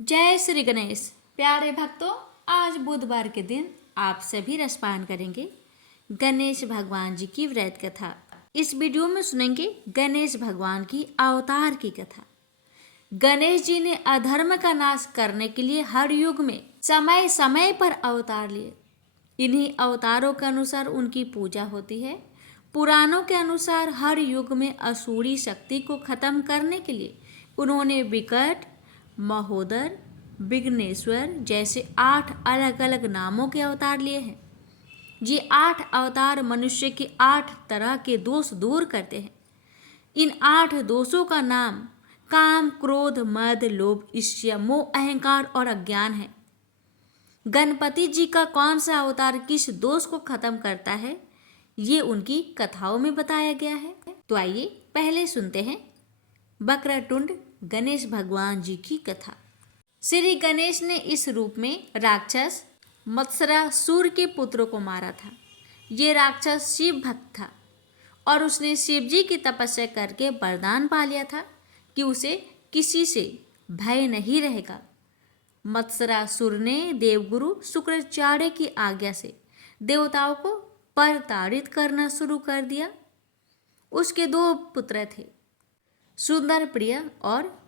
जय श्री गणेश। प्यारे भक्तों, आज बुधवार के दिन आप सभी रसपान करेंगे गणेश भगवान जी की व्रत कथा। इस वीडियो में सुनेंगे गणेश भगवान की अवतार की कथा। गणेश जी ने अधर्म का नाश करने के लिए हर युग में समय समय पर अवतार लिए। इन्हीं अवतारों के अनुसार उनकी पूजा होती है। पुराणों के अनुसार हर युग में असुरी शक्ति को खत्म करने के लिए उन्होंने विकट, महोदर, विघ्नेश्वर जैसे 8 अलग अलग नामों के अवतार लिए हैं। ये 8 अवतार मनुष्य के 8 तरह के दोष दूर करते हैं। इन 8 दोषों का नाम काम, क्रोध, मद, लोभ, ईर्ष्या, मोह, अहंकार और अज्ञान है। गणपति जी का कौन सा अवतार किस दोष को खत्म करता है, ये उनकी कथाओं में बताया गया है। तो आइए पहले सुनते हैं वक्रतुंड गणेश भगवान जी की कथा। श्री गणेश ने इस रूप में राक्षस मत्सरासुर के पुत्रों को मारा था। ये राक्षस शिव भक्त था और उसने शिव जी की तपस्या करके वरदान पा लिया था कि उसे किसी से भय नहीं रहेगा। मत्सरासुर ने देवगुरु शुक्राचार्य की आज्ञा से देवताओं को प्रताड़ित करना शुरू कर दिया। उसके 2 पुत्र थे, सुंदर प्रिय और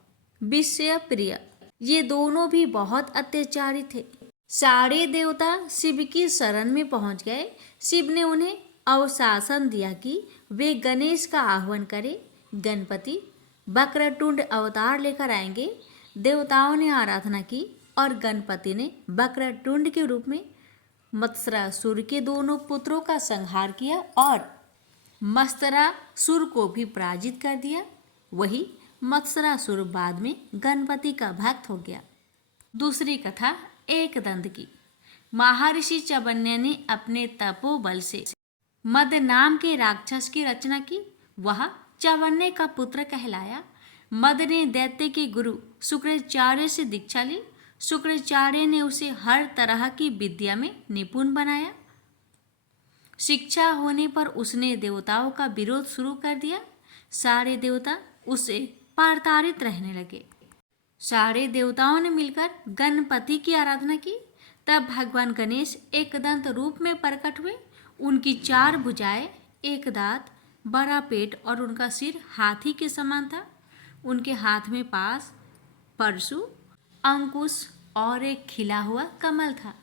विषय प्रिय। ये दोनों भी बहुत अत्याचारी थे। सारे देवता शिव की शरण में पहुंच गए। शिव ने उन्हें अवशासन दिया कि वे गणेश का आह्वान करें। गणपति वक्रतुंड अवतार लेकर आएंगे। देवताओं ने आराधना की और गणपति ने वक्रतुंड के रूप में मत्सरासुर के दोनों पुत्रों का संहार किया और मत्सरासुर को भी पराजित कर दिया। वही मत्सरासुर बाद में गणपति का भक्त हो गया। दूसरी कथा एकदंत की। महर्षि च्यवन्य ने अपने तपोबल से मद नाम के राक्षस की रचना की। वह च्यवन्य का पुत्र कहलाया। मद ने दैत्य के गुरु शुक्राचार्य से दीक्षा ली। शुक्राचार्य ने उसे हर तरह की विद्या में निपुण बनाया। शिक्षा होने पर उसने देवताओं का विरोध शुरू कर दिया। सारे देवता उसे प्रताड़ित रहने लगे। सारे देवताओं ने मिलकर गणपति की आराधना की। तब भगवान गणेश एकदंत रूप में प्रकट हुए। उनकी 4 भुजाएं, 1 दांत, बड़ा पेट और उनका सिर हाथी के समान था। उनके हाथ में पास, परशु, अंकुश और एक खिला हुआ कमल था।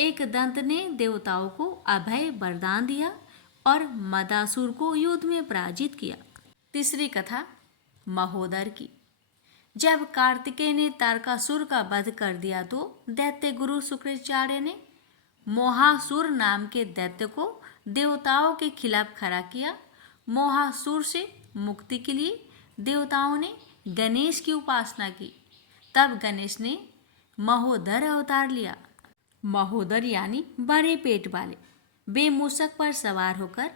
एक दंत ने देवताओं को अभय वरदान दिया और मदासुर को युद्ध में पराजित किया। तीसरी कथा महोदर की। जब कार्तिकेय ने तारकासुर का वध कर दिया तो दैत्य गुरु शुक्राचार्य ने मोहासुर नाम के दैत्य को देवताओं के खिलाफ खड़ा किया। मोहासुर से मुक्ति के लिए देवताओं ने गणेश की उपासना की। तब गणेश ने महोदर अवतार लिया। महोदर यानी बड़े पेट वाले। वे मूषक पर सवार होकर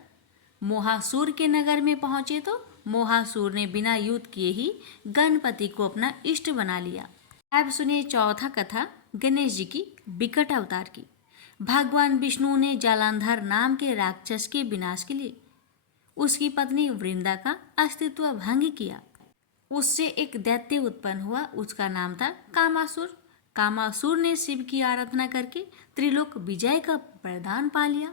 मोहासुर के नगर में पहुंचे तो मोहासुर ने बिना युद्ध किए ही गणपति को अपना इष्ट बना लिया। अब सुनिए चौथा कथा गणेश जी की विकट अवतार की। भगवान विष्णु ने जालंधर नाम के राक्षस के विनाश के लिए उसकी पत्नी वृंदा का अस्तित्व भंग किया। उससे एक दैत्य उत्पन्न हुआ। उसका नाम था कामासुर। कामासुर ने शिव की आराधना करके त्रिलोक विजय का वरदान पा लिया।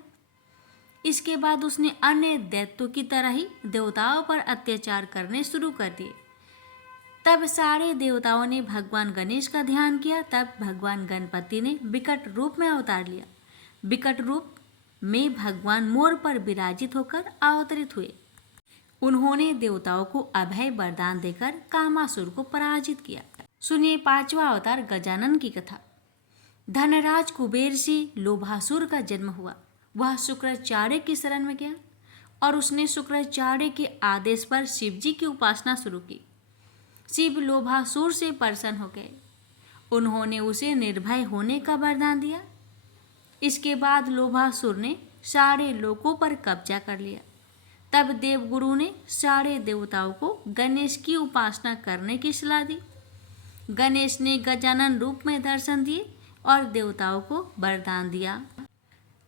इसके बाद उसने अन्य दैत्यों की तरह ही देवताओं पर अत्याचार करने शुरू कर दिए। तब सारे देवताओं ने भगवान गणेश का ध्यान किया। तब भगवान गणपति ने विकट रूप में अवतार लिया। विकट रूप में भगवान मोर पर विराजित होकर अवतरित हुए। उन्होंने देवताओं को अभय वरदान देकर कामासुर को पराजित किया। सुनिए 5वां अवतार गजानन की कथा। धनराज कुबेर से लोभासुर का जन्म हुआ। वह शुक्राचार्य की शरण में गया और उसने शुक्राचार्य के आदेश पर शिव जी की उपासना शुरू की। शिव लोभासुर से प्रसन्न हो गए। उन्होंने उसे निर्भय होने का वरदान दिया। इसके बाद लोभासुर ने सारे लोकों पर कब्जा कर लिया। तब देवगुरु ने सारे देवताओं को गणेश की उपासना करने की सलाह दी। गणेश ने गजानन रूप में दर्शन दिए और देवताओं को वरदान दिया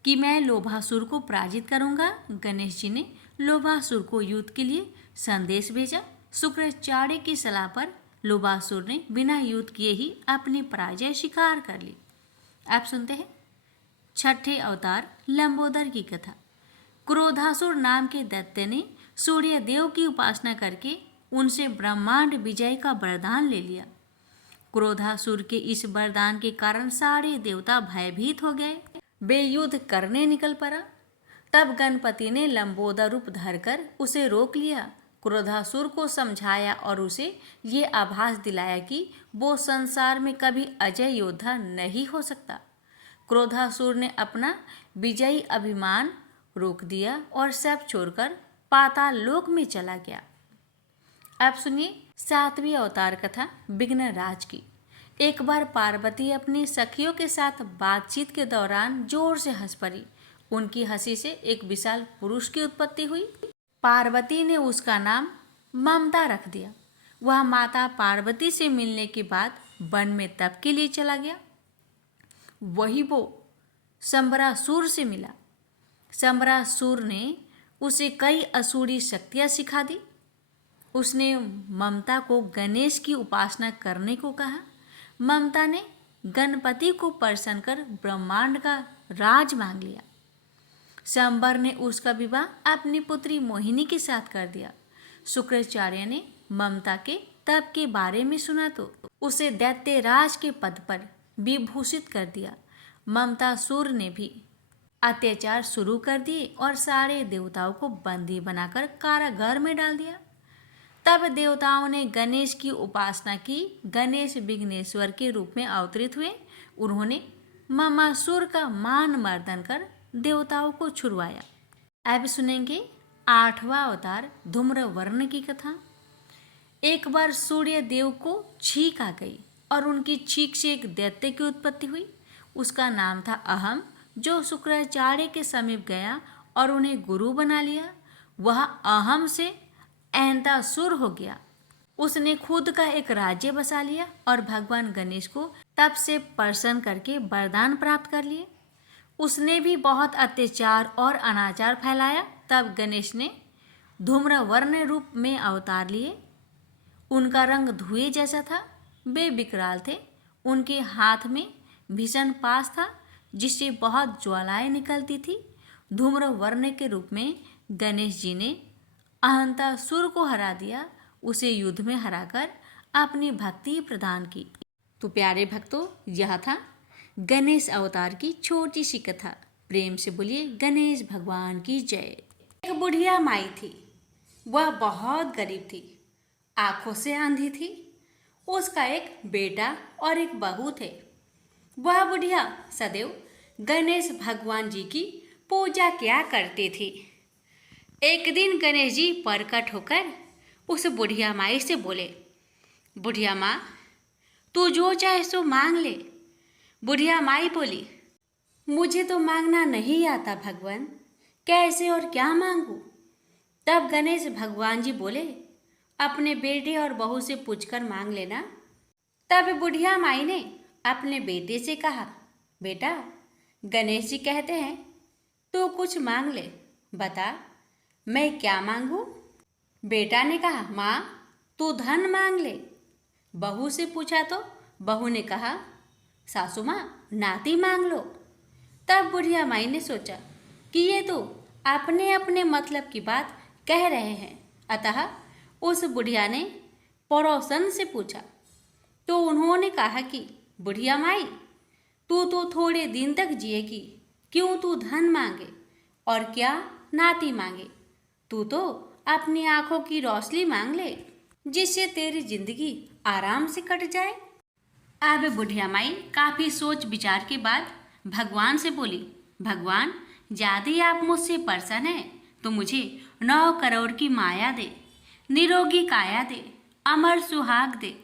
कि मैं लोभासुर को पराजित करूंगा। गणेश जी ने लोभासुर को युद्ध के लिए संदेश भेजा। शुक्राचार्य की सलाह पर लोबासुर ने बिना युद्ध किए ही अपनी पराजय स्वीकार कर ली। अब सुनते हैं छठे अवतार लंबोदर की कथा। क्रोधासुर नाम के दैत्य ने सूर्य देव की उपासना करके उनसे ब्रह्मांड विजय का वरदान ले लिया। क्रोधासुर के इस वरदान के कारण सारे देवता भयभीत हो गए। वे युद्ध करने निकल पड़ा। तब गणपति ने लंबोदर रूप धरकर उसे रोक लिया। क्रोधासुर को समझाया और उसे ये आभास दिलाया कि वो संसार में कभी अजय योद्धा नहीं हो सकता। क्रोधासुर ने अपना विजयी अभिमान रोक दिया और सब छोड़कर पाताल लोक में चला गया। अब सुनिए सातवीं अवतार कथा विघ्नराज की। एक बार पार्वती अपनी सखियों के साथ बातचीत के दौरान जोर से हंस पड़ी। उनकी हंसी से एक विशाल पुरुष की उत्पत्ति हुई। पार्वती ने उसका नाम ममता रख दिया। वह माता पार्वती से मिलने के बाद वन में तप के लिए चला गया। वही वो संबरासुर से मिला। संबरासुर ने उसे कई असुरी शक्तियाँ सिखा दी। उसने ममता को गणेश की उपासना करने को कहा। ममता ने गणपति को प्रसन्न कर ब्रह्मांड का राज मांग लिया। संबर ने उसका विवाह अपनी पुत्री मोहिनी के साथ कर दिया। शुक्राचार्य ने ममता के तप के बारे में सुना तो उसे दैत्यराज के पद पर विभूषित कर दिया। ममतासुर ने भी अत्याचार शुरू कर दिए और सारे देवताओं को बंदी बनाकर कारागार में डाल दिया। तब देवताओं ने गणेश की उपासना की। गणेश विघ्नेश्वर के रूप में अवतरित हुए। उन्होंने ममासुर का मान मर्दन कर देवताओं को छुड़वाया। अब सुनेंगे आठवां अवतार धूम्रवर्ण की कथा। एक बार सूर्य देव को छींक आ गई और उनकी छींक से एक दैत्य की उत्पत्ति हुई। उसका नाम था अहम, जो शुक्राचार्य के समीप गया और उन्हें गुरु बना लिया। वह अहम से अहंतासुर हो गया। उसने खुद का एक राज्य बसा लिया और भगवान गणेश को तप से प्रसन्न करके वरदान प्राप्त कर लिए। उसने भी बहुत अत्याचार और अनाचार फैलाया। तब गणेश ने धूम्रवर्ण रूप में अवतार लिए। उनका रंग धुएं जैसा था। वे विकराल थे। उनके हाथ में भीषण पाश था जिससे बहुत ज्वालाएं निकलती थी। धूम्रवर्ण के रूप में गणेश जी ने अहंतासुर को हरा दिया। उसे युद्ध में हराकर अपनी भक्ति प्रदान की। तो प्यारे भक्तों, यह था गणेश अवतार की छोटी सी कथा। प्रेम से बोलिए गणेश भगवान की जय। एक बुढ़िया माई थी। वह बहुत गरीब थी, आंखों से अंधी थी। उसका एक बेटा और एक बहू थे। वह बुढ़िया सदैव गणेश भगवान जी की पूजा किया करती थी। एक दिन गणेश जी प्रकट होकर उस बुढ़िया माई से बोले, बुढ़िया माँ, तू जो चाहे सो मांग ले। बुढ़िया माई बोली, मुझे तो मांगना नहीं आता भगवान, कैसे और क्या मांगू। तब गणेश भगवान जी बोले, अपने बेटे और बहू से पूछकर मांग लेना। तब बुढ़िया माई ने अपने बेटे से कहा, बेटा, गणेश जी कहते हैं तू कुछ मांग ले, बता मैं क्या मांगू। बेटा ने कहा, माँ तू धन मांग ले। बहू से पूछा तो बहू ने कहा, सासू माँ नाती मांग लो। तब बुढ़िया माई ने सोचा कि ये तो अपने अपने मतलब की बात कह रहे हैं। अतः उस बुढ़िया ने पड़ोसन से पूछा तो उन्होंने कहा कि बुढ़िया माई, तू तो थोड़े दिन तक जिएगी, क्यों तू धन मांगे और क्या नाती मांगे। तू तो अपनी आंखों की रोशनी मांग ले, जिससे तेरी जिंदगी आराम से कट जाए। अब बुढ़िया माई काफ़ी सोच विचार के बाद भगवान से बोली, भगवान, यदि आप मुझसे प्रसन्न हैं तो मुझे 9 करोड़ की माया दे, निरोगी काया दे, अमर सुहाग दे,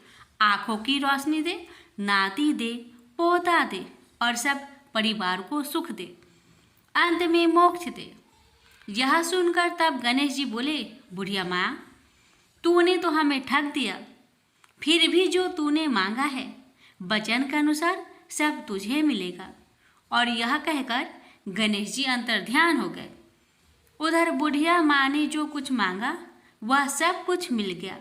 आँखों की रोशनी दे, नाती दे, पोता दे और सब परिवार को सुख दे, अंत में मोक्ष दे। यह सुनकर तब गणेश जी बोले, बुढ़िया माँ, तूने तो हमें ठग दिया। फिर भी जो तूने मांगा है वचन के अनुसार सब तुझे मिलेगा। और यह कहकर गणेश जी अंतर्ध्यान हो गए। उधर बुढ़िया माँ ने जो कुछ मांगा वह सब कुछ मिल गया।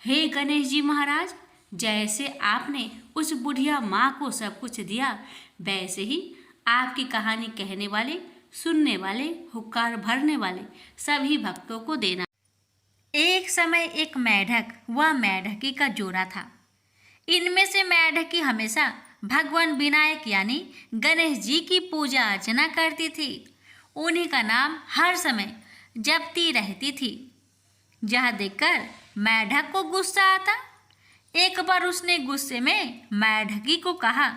हे गणेश जी महाराज, जैसे आपने उस बुढ़िया माँ को सब कुछ दिया, वैसे ही आपकी कहानी कहने वाले, सुनने वाले, हुक्कार भरने वाले सभी भक्तों को देना। एक समय एक मेढक व मेढकी का जोड़ा था। इनमें से मेढकी हमेशा भगवान विनायक यानी गणेश जी की पूजा अर्चना करती थी। उन्हीं का नाम हर समय जपती रहती थी। यह देखकर मेढक को गुस्सा आता। एक बार उसने गुस्से में मेढकी को कहा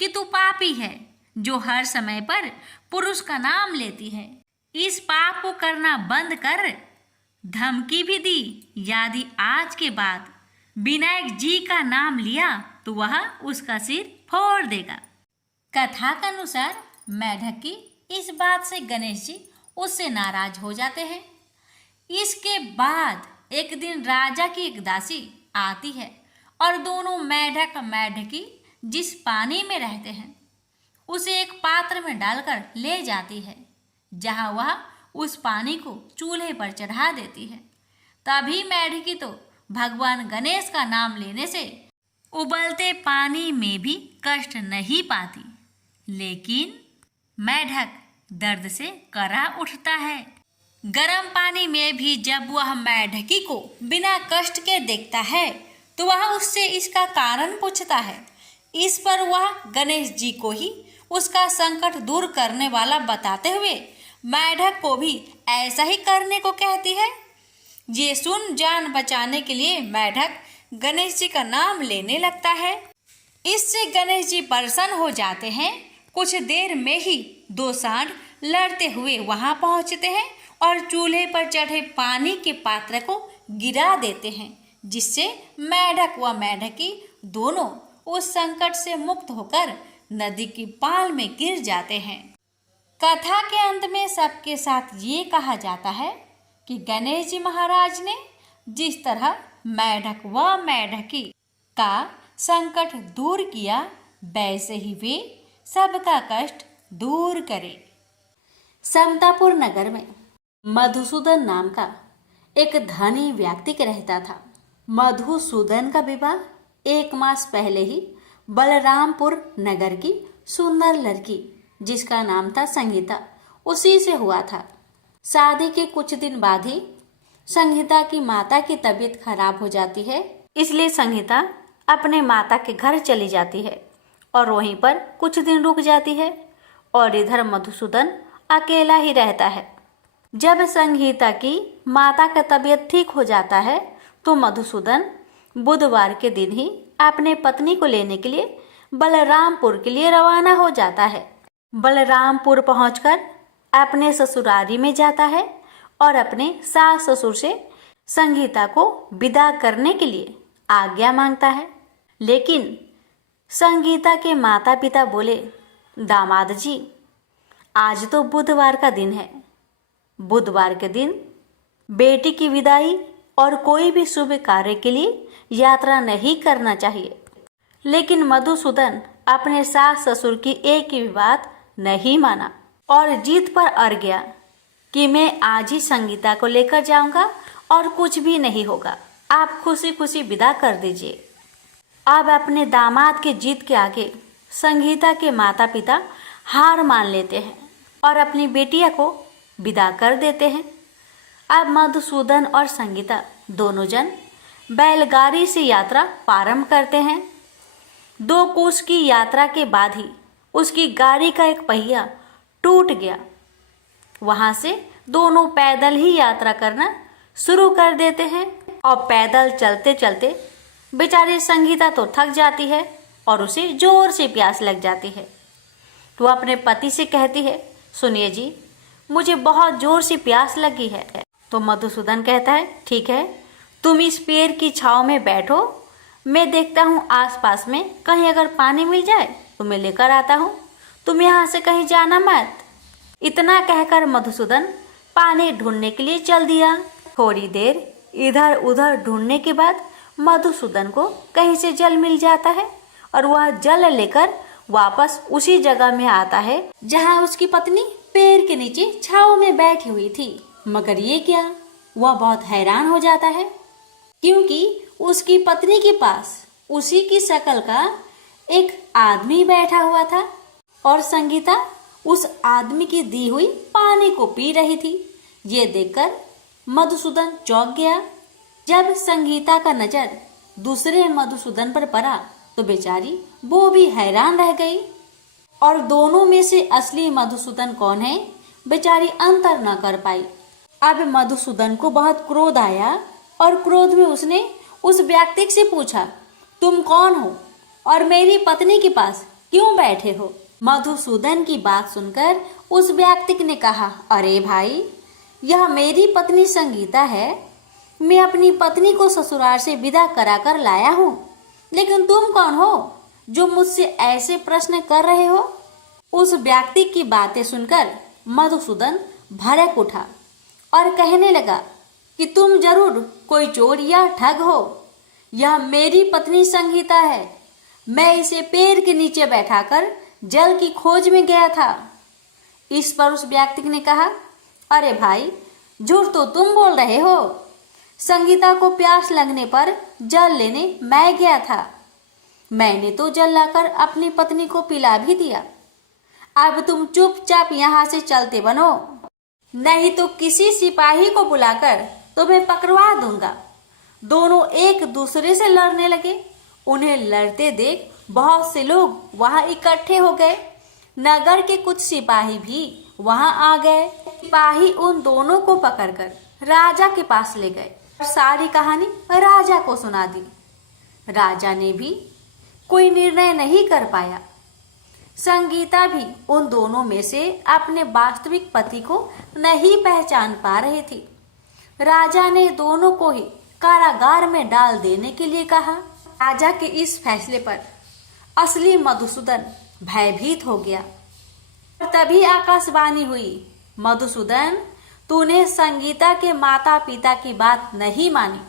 कि तू पापी है जो हर समय पर पुरुष का नाम लेती है। इस पाप को करना बंद कर। धमकी भी दी, यदि आज के बाद विनायक जी का नाम लिया तो वह उसका सिर फोड़ देगा। कथा के अनुसार मेढक की इस बात से गणेश जी उससे नाराज हो जाते हैं। इसके बाद एक दिन राजा की एक दासी आती है और दोनों मेढक मेढकी जिस पानी में रहते हैं उसे एक पात्र में डालकर ले जाती है, जहां वह उस पानी को चूल्हे पर चढ़ा देती है। तभी मेढकी तो भगवान गणेश का नाम लेने से उबलते पानी में भी कष्ट नहीं पाती, लेकिन मेढक दर्द से करा उठता है। गर्म पानी में भी जब वह मेढकी को बिना कष्ट के देखता है तो वह उससे इसका कारण पूछता है। इस पर वह गणेश जी को ही उसका संकट दूर करने वाला बताते हुए मेढक को भी ऐसा ही करने को कहती है। ये सुन जान बचाने के लिए मेढक गणेश जी का नाम लेने लगता है। इससे गणेश जी प्रसन्न हो जाते हैं। कुछ देर में ही दो सांड लड़ते हुए वहां पहुंचते हैं और चूल्हे पर चढ़े पानी के पात्र को गिरा देते हैं, जिससे मेढक व मेढकी दोनों उस संकट से मुक्त होकर नदी की पाल में गिर जाते हैं। कथा के अंत में सबके साथ ये कहा जाता है कि गणेश जी महाराज ने जिस तरह मेढक व मेढकी का संकट दूर किया, वैसे ही वे सबका कष्ट दूर करे। समतापुर नगर में मधुसूदन नाम का एक धनी व्यक्ति रहता था। मधुसूदन का विवाह 1 मास पहले ही बलरामपुर नगर की सुंदर लड़की, जिसका नाम था संगीता, उसी से हुआ था। शादी के कुछ दिन बाद ही संगीता की माता की तबीयत खराब हो जाती है। इसलिए संगीता अपने माता के घर चली जाती है और वहीं पर कुछ दिन रुक जाती है और इधर मधुसूदन अकेला ही रहता है। जब संगीता की माता का तबीयत ठीक हो जाता है तो मधुसूदन बुधवार के दिन ही अपने पत्नी को लेने के लिए बलरामपुर के लिए रवाना हो जाता है। बलरामपुर पहुंचकर अपने ससुरारी में जाता है और अपने सास ससुर से संगीता को विदा करने के लिए आज्ञा मांगता है। लेकिन संगीता के माता पिता बोले, दामाद जी, आज तो बुधवार का दिन है। बुधवार के दिन बेटी की विदाई और कोई भी शुभ कार्य के लिए यात्रा नहीं करना चाहिए। लेकिन मधुसूदन अपने सास ससुर की एक ही बात नहीं माना और जीत पर अड़ गया कि मैं आज ही संगीता को लेकर जाऊंगा और कुछ भी नहीं होगा, आप खुशी खुशी विदा कर दीजिए। अब अपने दामाद के जीत के आगे संगीता के माता पिता हार मान लेते हैं और अपनी बेटिया को विदा कर देते हैं। अब मधुसूदन और संगीता दोनों जन बैलगाड़ी से यात्रा प्रारंभ करते हैं। 2 कोस की यात्रा के बाद ही उसकी गाड़ी का एक पहिया टूट गया। वहां से दोनों पैदल ही यात्रा करना शुरू कर देते हैं और पैदल चलते चलते बेचारी संगीता तो थक जाती है और उसे जोर से प्यास लग जाती है। तो अपने पति से कहती है, सुनिए जी, मुझे बहुत जोर से प्यास लगी है। तो मधुसूदन कहता है, ठीक है, तुम इस पेड़ की छांव में बैठो, मैं देखता हूँ आसपास में कहीं अगर पानी मिल जाए तो मैं लेकर आता हूँ, तुम यहाँ से कहीं जाना मत। इतना कहकर मधुसूदन पानी ढूंढने के लिए चल दिया। थोड़ी देर इधर उधर ढूंढने के बाद मधुसूदन को कहीं से जल मिल जाता है और वह जल लेकर वापस उसी जगह में आता है जहाँ उसकी पत्नी पेड़ के नीचे छांव में बैठी हुई थी। मगर ये क्या, वह बहुत हैरान हो जाता है क्योंकि उसकी पत्नी के पास उसी की शक्ल का एक आदमी बैठा हुआ था और संगीता उस आदमी की दी हुई पानी को पी रही थी। ये देखकर मधुसूदन चौंक गया। जब संगीता का नजर दूसरे मधुसूदन पर पड़ा तो बेचारी वो भी हैरान रह गई और दोनों में से असली मधुसूदन कौन है बेचारी अंतर न कर पाई। अब मधुसूदन को बहुत क्रोध आया और क्रोध में उसने उस व्यक्ति से पूछा, तुम कौन हो और मेरी पत्नी के पास क्यों बैठे हो? मधुसूदन की बात सुनकर उस व्यक्ति ने कहा, अरे भाई, यह मेरी पत्नी संगीता है। मैं अपनी पत्नी को ससुराल से विदा कराकर लाया हूँ, लेकिन तुम कौन हो जो मुझसे ऐसे प्रश्न कर रहे हो? उस व्यक्ति की बातें सुनकर मधुसूदन भड़क उठा और कहने लगा कि तुम जरूर कोई चोर या ठग हो। यह मेरी पत्नी संगीता है। मैं इसे पेड़ के नीचे बैठाकर जल की खोज में गया था। इस पर उस व्यक्ति ने कहा, अरे भाई, झूठ तो तुम बोल रहे हो। संगीता को प्यास लगने पर जल लेने मैं गया था। मैंने तो जल लाकर अपनी पत्नी को पिला भी दिया। अब तुम चुपचाप यहाँ से चलते बनो, नहीं तो किसी सिपाही को बुलाकर तुम्हें पकड़वा दूंगा। दोनों एक दूसरे से लड़ने लगे। उन्हें लड़ते देख बहुत से लोग वहां इकट्ठे हो गए। नगर के कुछ सिपाही भी वहां आ गए। सिपाही उन दोनों को पकड़कर राजा के पास ले गए और सारी कहानी राजा को सुना दी। राजा ने भी कोई निर्णय नहीं कर पाया। संगीता भी उन दोनों में से अपने वास्तविक पति को नहीं पहचान पा रही थी। राजा ने दोनों को ही कारागार में डाल देने के लिए कहा। राजा के इस फैसले पर असली मधुसूदन भयभीत हो गया। तभी आकाशवाणी हुई, मधुसूदन, तूने संगीता के माता पिता की बात नहीं मानी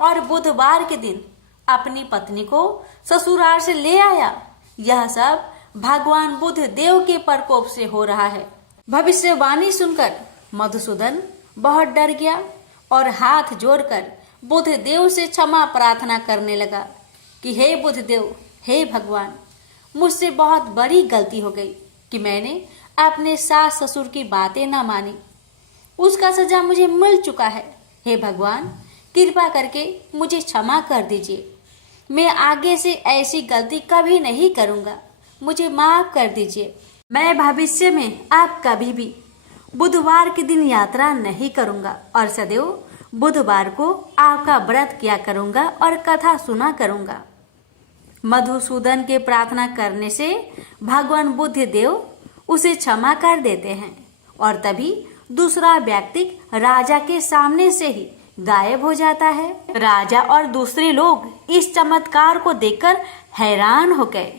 और बुधवार के दिन अपनी पत्नी को ससुराल से ले आया। यह सब भगवान बुद्ध देव के प्रकोप से हो रहा है। भविष्यवाणी सुनकर मधुसूदन बहुत डर गया और हाथ जोड़कर बुद्ध देव से क्षमा प्रार्थना करने लगा कि हे बुद्ध देव, हे भगवान, मुझसे बहुत बड़ी गलती हो गई कि मैंने अपने सास ससुर की बातें न मानी। उसका सजा मुझे मिल चुका है। हे भगवान, कृपा करके मुझे क्षमा कर दीजिए। मैं आगे से ऐसी गलती कभी नहीं करूँगा। मुझे माफ कर दीजिए। मैं भविष्य में आप कभी भी बुधवार के दिन यात्रा नहीं करूँगा और सदैव बुधवार को आपका व्रत किया करूँगा और कथा सुना करूँगा। मधुसूदन के प्रार्थना करने से भगवान बुद्ध देव उसे क्षमा कर देते हैं और तभी दूसरा व्यक्ति राजा के सामने से ही गायब हो जाता है। राजा और दूसरे लोग इस चमत्कार को देखकर हैरान हो गए।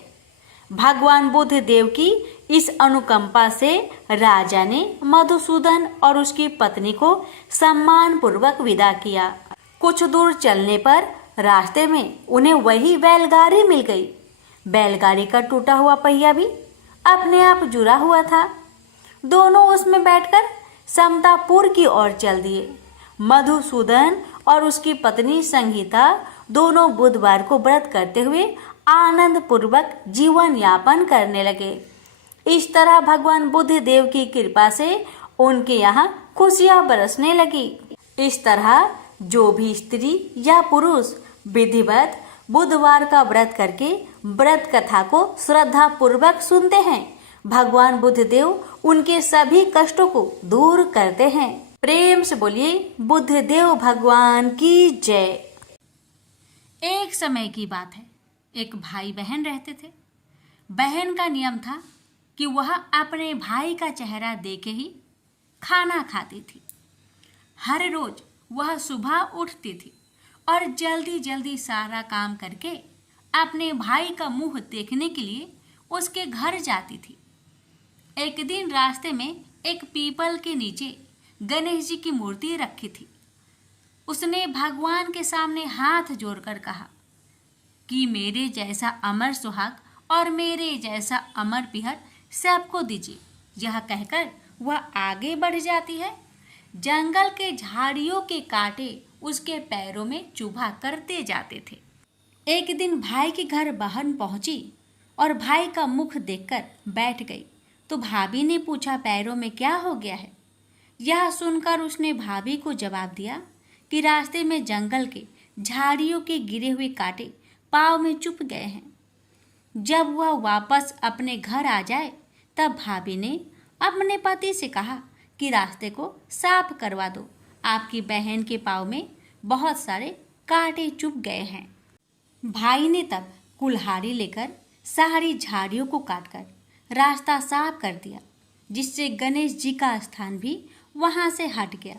भगवान बुद्ध देव की इस अनुकंपा से राजा ने मधुसूदन और उसकी पत्नी को सम्मान पूर्वक विदा किया। कुछ दूर चलने पर रास्ते में उन्हें वही बैलगाड़ी मिल गई। बैलगाड़ी का टूटा हुआ पहिया भी अपने आप जुड़ा हुआ था। दोनों उसमें बैठकर समतापुर की ओर चल दिए। मधुसूदन और उसकी पत्नी संगीता दोनों बुधवार को व्रत करते हुए आनंद पूर्वक जीवन यापन करने लगे। इस तरह भगवान बुद्ध देव की कृपा से उनके यहाँ खुशियाँ बरसने लगी। इस तरह जो भी स्त्री या पुरुष विधिवत बुधवार का व्रत करके व्रत कथा को श्रद्धा पूर्वक सुनते हैं, भगवान बुद्ध देव उनके सभी कष्टों को दूर करते हैं। प्रेम से बोलिए बुद्ध देव भगवान की जय। एक समय की बात है, एक भाई बहन रहते थे। बहन का नियम था कि वह अपने भाई का चेहरा देखे ही खाना खाती थी। हर रोज वह सुबह उठती थी और जल्दी जल्दी सारा काम करके अपने भाई का मुंह देखने के लिए उसके घर जाती थी। एक दिन रास्ते में एक पीपल के नीचे गणेश जी की मूर्ति रखी थी। उसने भगवान के सामने हाथ जोड़कर कहा कि मेरे जैसा अमर सुहाग और मेरे जैसा अमर पिहर सबको दीजिए। यह कहकर वह आगे बढ़ जाती है। जंगल के झाड़ियों के कांटे उसके पैरों में चुभा करते जाते थे। एक दिन भाई के घर बहन पहुंची और भाई का मुख देखकर बैठ गई तो भाभी ने पूछा, पैरों में क्या हो गया है? यह सुनकर उसने भाभी को जवाब दिया कि रास्ते में जंगल के झाड़ियों के गिरे हुए कांटे पाँव में चुभ गए हैं। जब वह वापस अपने घर आ जाए तब भाभी ने अपने पति से कहा कि रास्ते को साफ करवा दो, आपकी बहन के पाँव में बहुत सारे कांटे चुभ गए हैं। भाई ने तब कुल्हाड़ी लेकर सारी झाड़ियों को काटकर रास्ता साफ कर दिया, जिससे गणेश जी का स्थान भी वहां से हट गया।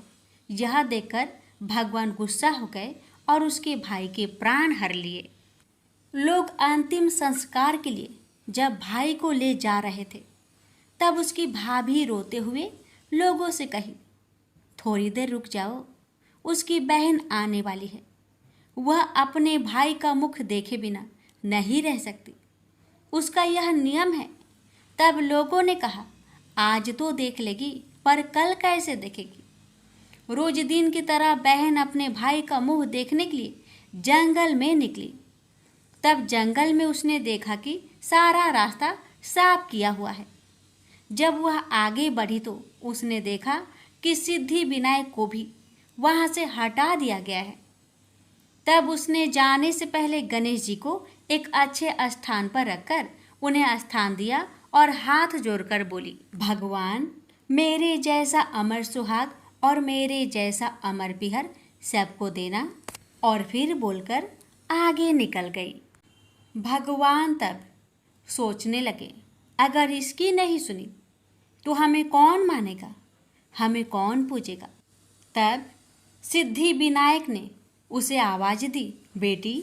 यह देखकर भगवान गुस्सा हो गए और उसके भाई के प्राण हर लिए। लोग अंतिम संस्कार के लिए जब भाई को ले जा रहे थे तब उसकी भाभी रोते हुए लोगों से कही, थोड़ी देर रुक जाओ, उसकी बहन आने वाली है, वह अपने भाई का मुख देखे बिना नहीं रह सकती, उसका यह नियम है। तब लोगों ने कहा, आज तो देख लेगी पर कल कैसे देखेगी? रोज दिन की तरह बहन अपने भाई का मुंह देखने के लिए जंगल में निकली। तब जंगल में उसने देखा कि सारा रास्ता साफ किया हुआ है। जब वह आगे बढ़ी तो उसने देखा कि सिद्धि विनायक को भी वहां से हटा दिया गया है। तब उसने जाने से पहले गणेश जी को एक अच्छे स्थान पर रखकर उन्हें स्थान दिया और हाथ जोड़कर बोली, भगवान, मेरे जैसा अमर सुहाग और मेरे जैसा अमर पिहर सबको देना। और फिर बोलकर आगे निकल गई। भगवान तब सोचने लगे, अगर इसकी नहीं सुनी तो हमें कौन मानेगा, हमें कौन पूजेगा? तब सिद्धि विनायक ने उसे आवाज दी, बेटी,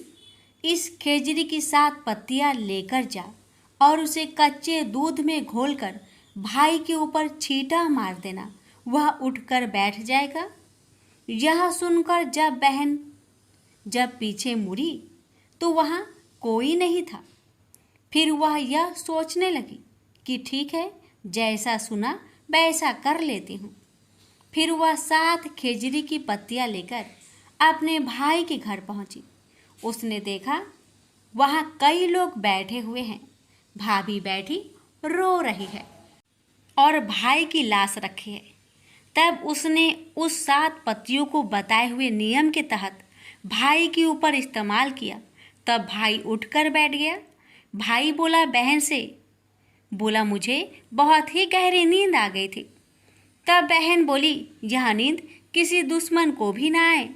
इस खेजड़ी की 7 पत्तियां लेकर जा और उसे कच्चे दूध में घोलकर भाई के ऊपर छींटा मार देना, वह उठकर बैठ जाएगा। यह सुनकर जब पीछे मुड़ी तो वहाँ कोई नहीं था। फिर वह यह सोचने लगी कि ठीक है, जैसा सुना वैसा कर लेती हूँ। फिर वह 7 खेजड़ी की पत्तियां लेकर अपने भाई के घर पहुंची। उसने देखा वहाँ कई लोग बैठे हुए हैं, भाभी बैठी रो रही है और भाई की लाश रखी है। तब उसने उस 7 पत्तियों को बताए हुए नियम के तहत भाई के ऊपर इस्तेमाल किया। तब भाई उठकर बैठ गया। भाई बोला बहन से, बोला मुझे बहुत ही गहरी नींद आ गई थी। तब बहन बोली, यह नींद किसी दुश्मन को भी ना आए।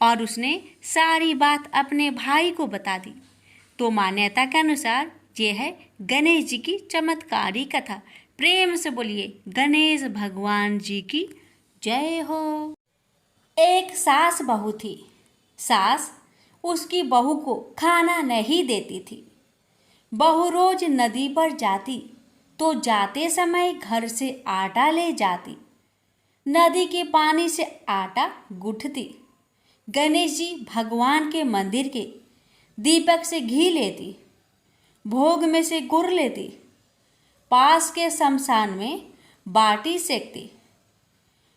और उसने सारी बात अपने भाई को बता दी। तो मान्यता के अनुसार ये है गणेश जी की चमत्कारी कथा। प्रेम से बोलिए गणेश भगवान जी की जय हो। एक सास बहू थी। सास उसकी बहू को खाना नहीं देती थी। बहू रोज नदी पर जाती तो जाते समय घर से आटा ले जाती। नदी के पानी से आटा गूंथती। गणेश जी भगवान के मंदिर के दीपक से घी लेती। भोग में से गुड़ लेती। पास के शमशान में बाटी सेकती।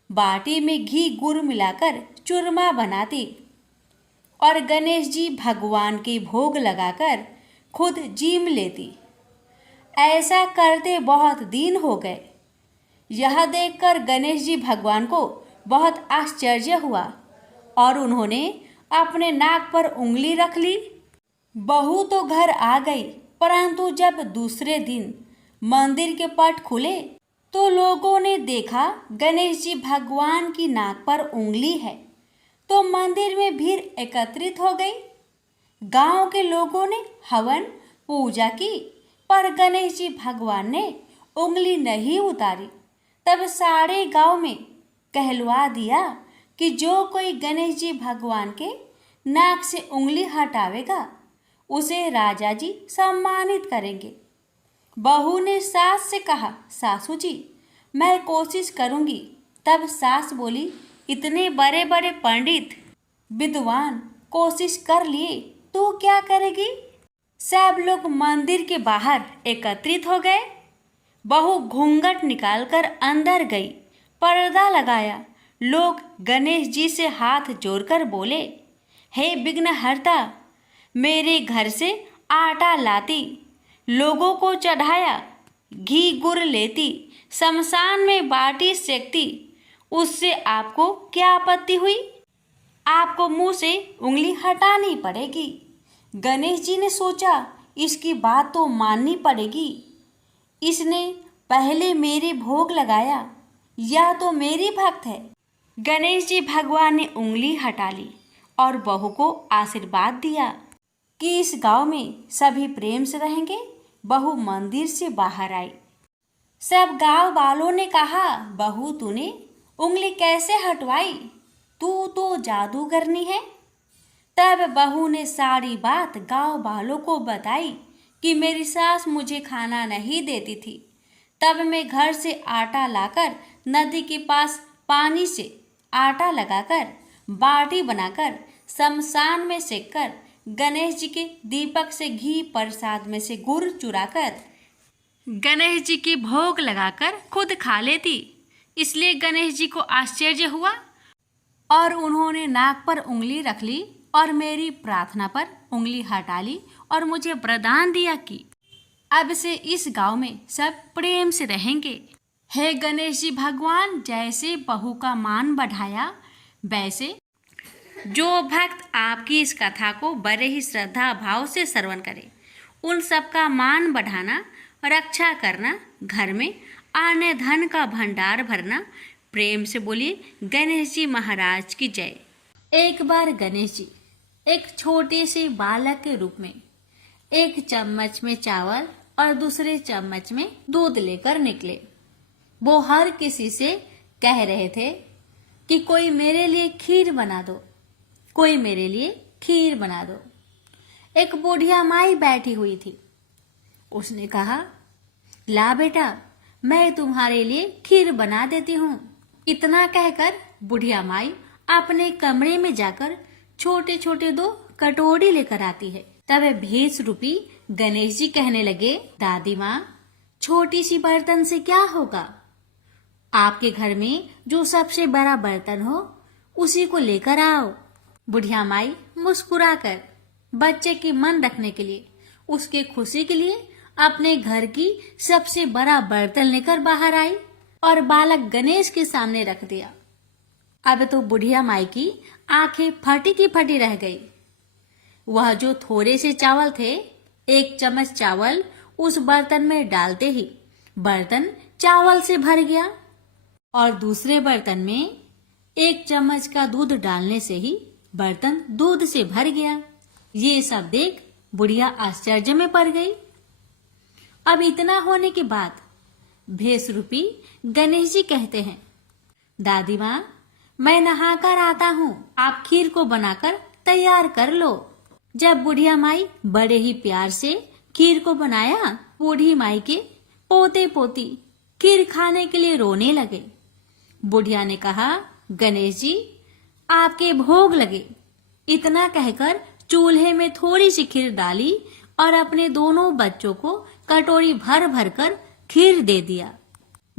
बाटी में घी गुड़ मिलाकर चूरमा बनाती और गणेश जी भगवान के भोग लगाकर खुद जीम लेती। ऐसा करते बहुत दिन हो गए। यह देखकर गणेश जी भगवान को बहुत आश्चर्य हुआ और उन्होंने अपने नाक पर उंगली रख ली। बहू तो घर आ गई, परंतु जब दूसरे दिन मंदिर के पट खुले तो लोगों ने देखा गणेश जी भगवान की नाक पर उंगली है। तो मंदिर में भीड़ एकत्रित हो गई। गांव के लोगों ने हवन पूजा की, पर गणेश जी भगवान ने उंगली नहीं उतारी। तब सारे गांव में कहलवा दिया कि जो कोई गणेश जी भगवान के नाक से उंगली हटावेगा उसे राजा जी सम्मानित करेंगे। बहू ने सास से कहा, सासू जी मैं कोशिश करूंगी। तब सास बोली, इतने बड़े बड़े पंडित विद्वान कोशिश कर लिए, तू क्या करेगी? सब लोग मंदिर के बाहर एकत्रित हो गए। बहू घूंघट निकालकर अंदर गई, पर्दा लगाया। लोग गणेश जी से हाथ जोड़कर बोले, हे विघ्नहर्ता, मेरे घर से आटा लाती, लोगों को चढ़ाया, घी गुड़ लेती, शमशान में बाटी सेकती, उससे आपको क्या आपत्ति हुई? आपको मुंह से उंगली हटानी पड़ेगी। गणेश जी ने सोचा, इसकी बात तो माननी पड़ेगी। इसने पहले मेरे भोग लगाया, यह तो मेरी भक्त है। गणेश जी भगवान ने उंगली हटा ली और बहू को आशीर्वाद दिया कि इस गांव में सभी प्रेम से रहेंगे। बहू मंदिर से बाहर आई। सब गांव वालों ने कहा, बहू तूने उंगली कैसे हटवाई? तू तो जादूगरनी है। तब बहू ने सारी बात गांव वालों को बताई कि मेरी सास मुझे खाना नहीं देती थी। तब मैं घर से आटा लाकर नदी के पास पानी से आटा लगाकर बाटी बनाकर शमशान में सेककर गणेश जी के दीपक से घी, प्रसाद में से गुड़ चुराकर गणेश जी की भोग लगाकर खुद खा लेती। इसलिए गणेश जी को आश्चर्य हुआ और उन्होंने नाक पर उंगली रख ली और मेरी प्रार्थना पर उंगली हटा ली और मुझे वरदान दिया कि अब से इस गांव में सब प्रेम से रहेंगे। हे गणेश जी भगवान, जैसे बहू का मान बढ़ाया, वैसे जो भक्त आपकी इस कथा को बड़े ही श्रद्धा भाव से श्रवण करे, उन सबका मान बढ़ाना, रक्षा करना, घर में आने धन का भंडार भरना। प्रेम से बोलिए गणेश जी महाराज की जय। एक बार गणेश जी एक छोटे से बालक के रूप में एक चम्मच में चावल और दूसरे चम्मच में दूध लेकर निकले। वो हर किसी से कह रहे थे कि कोई मेरे लिए खीर बना दो, कोई मेरे लिए खीर बना दो। एक बुढ़िया माई बैठी हुई थी। उसने कहा, ला बेटा, मैं तुम्हारे लिए खीर बना देती हूँ। इतना कहकर बुढ़िया माई अपने कमरे में जाकर छोटे छोटे 2 कटोरी लेकर आती है। तब 20 रूपी गणेश जी कहने लगे, दादी माँ, छोटी सी बर्तन से क्या होगा? आपके घर में जो सबसे बड़ा बर्तन हो उसी को लेकर आओ। बुढ़िया माई मुस्कुराकर बच्चे की मन रखने के लिए, उसके खुशी के लिए अपने घर की सबसे बड़ा बर्तन लेकर बाहर आई और बालक गणेश के सामने रख दिया। अब तो बुढ़िया माई की आंखें फटी की फटी रह गई। वह जो थोड़े से चावल थे, 1 चम्मच चावल उस बर्तन में डालते ही बर्तन चावल से भर गया और दूसरे बर्तन में 1 चम्मच का दूध डालने से ही बर्तन दूध से भर गया। ये सब देख बुढ़िया आश्चर्य में पड़ गई। अब इतना होने के बाद 20 रूपी गणेश जी कहते हैं, दादी माँ, मैं नहाकर आता हूँ, आप खीर को बनाकर तैयार कर लो। जब बुढ़िया माई बड़े ही प्यार से खीर को बनाया, बूढ़ी माई के पोते पोती खीर खाने के लिए रोने लगे। बुढ़िया ने कहा, गणेश जी, आपके भोग लगे। इतना कहकर चूल्हे में थोड़ी सी खीर डाली और अपने दोनों बच्चों को कटोरी भर भर कर खीर दे दिया।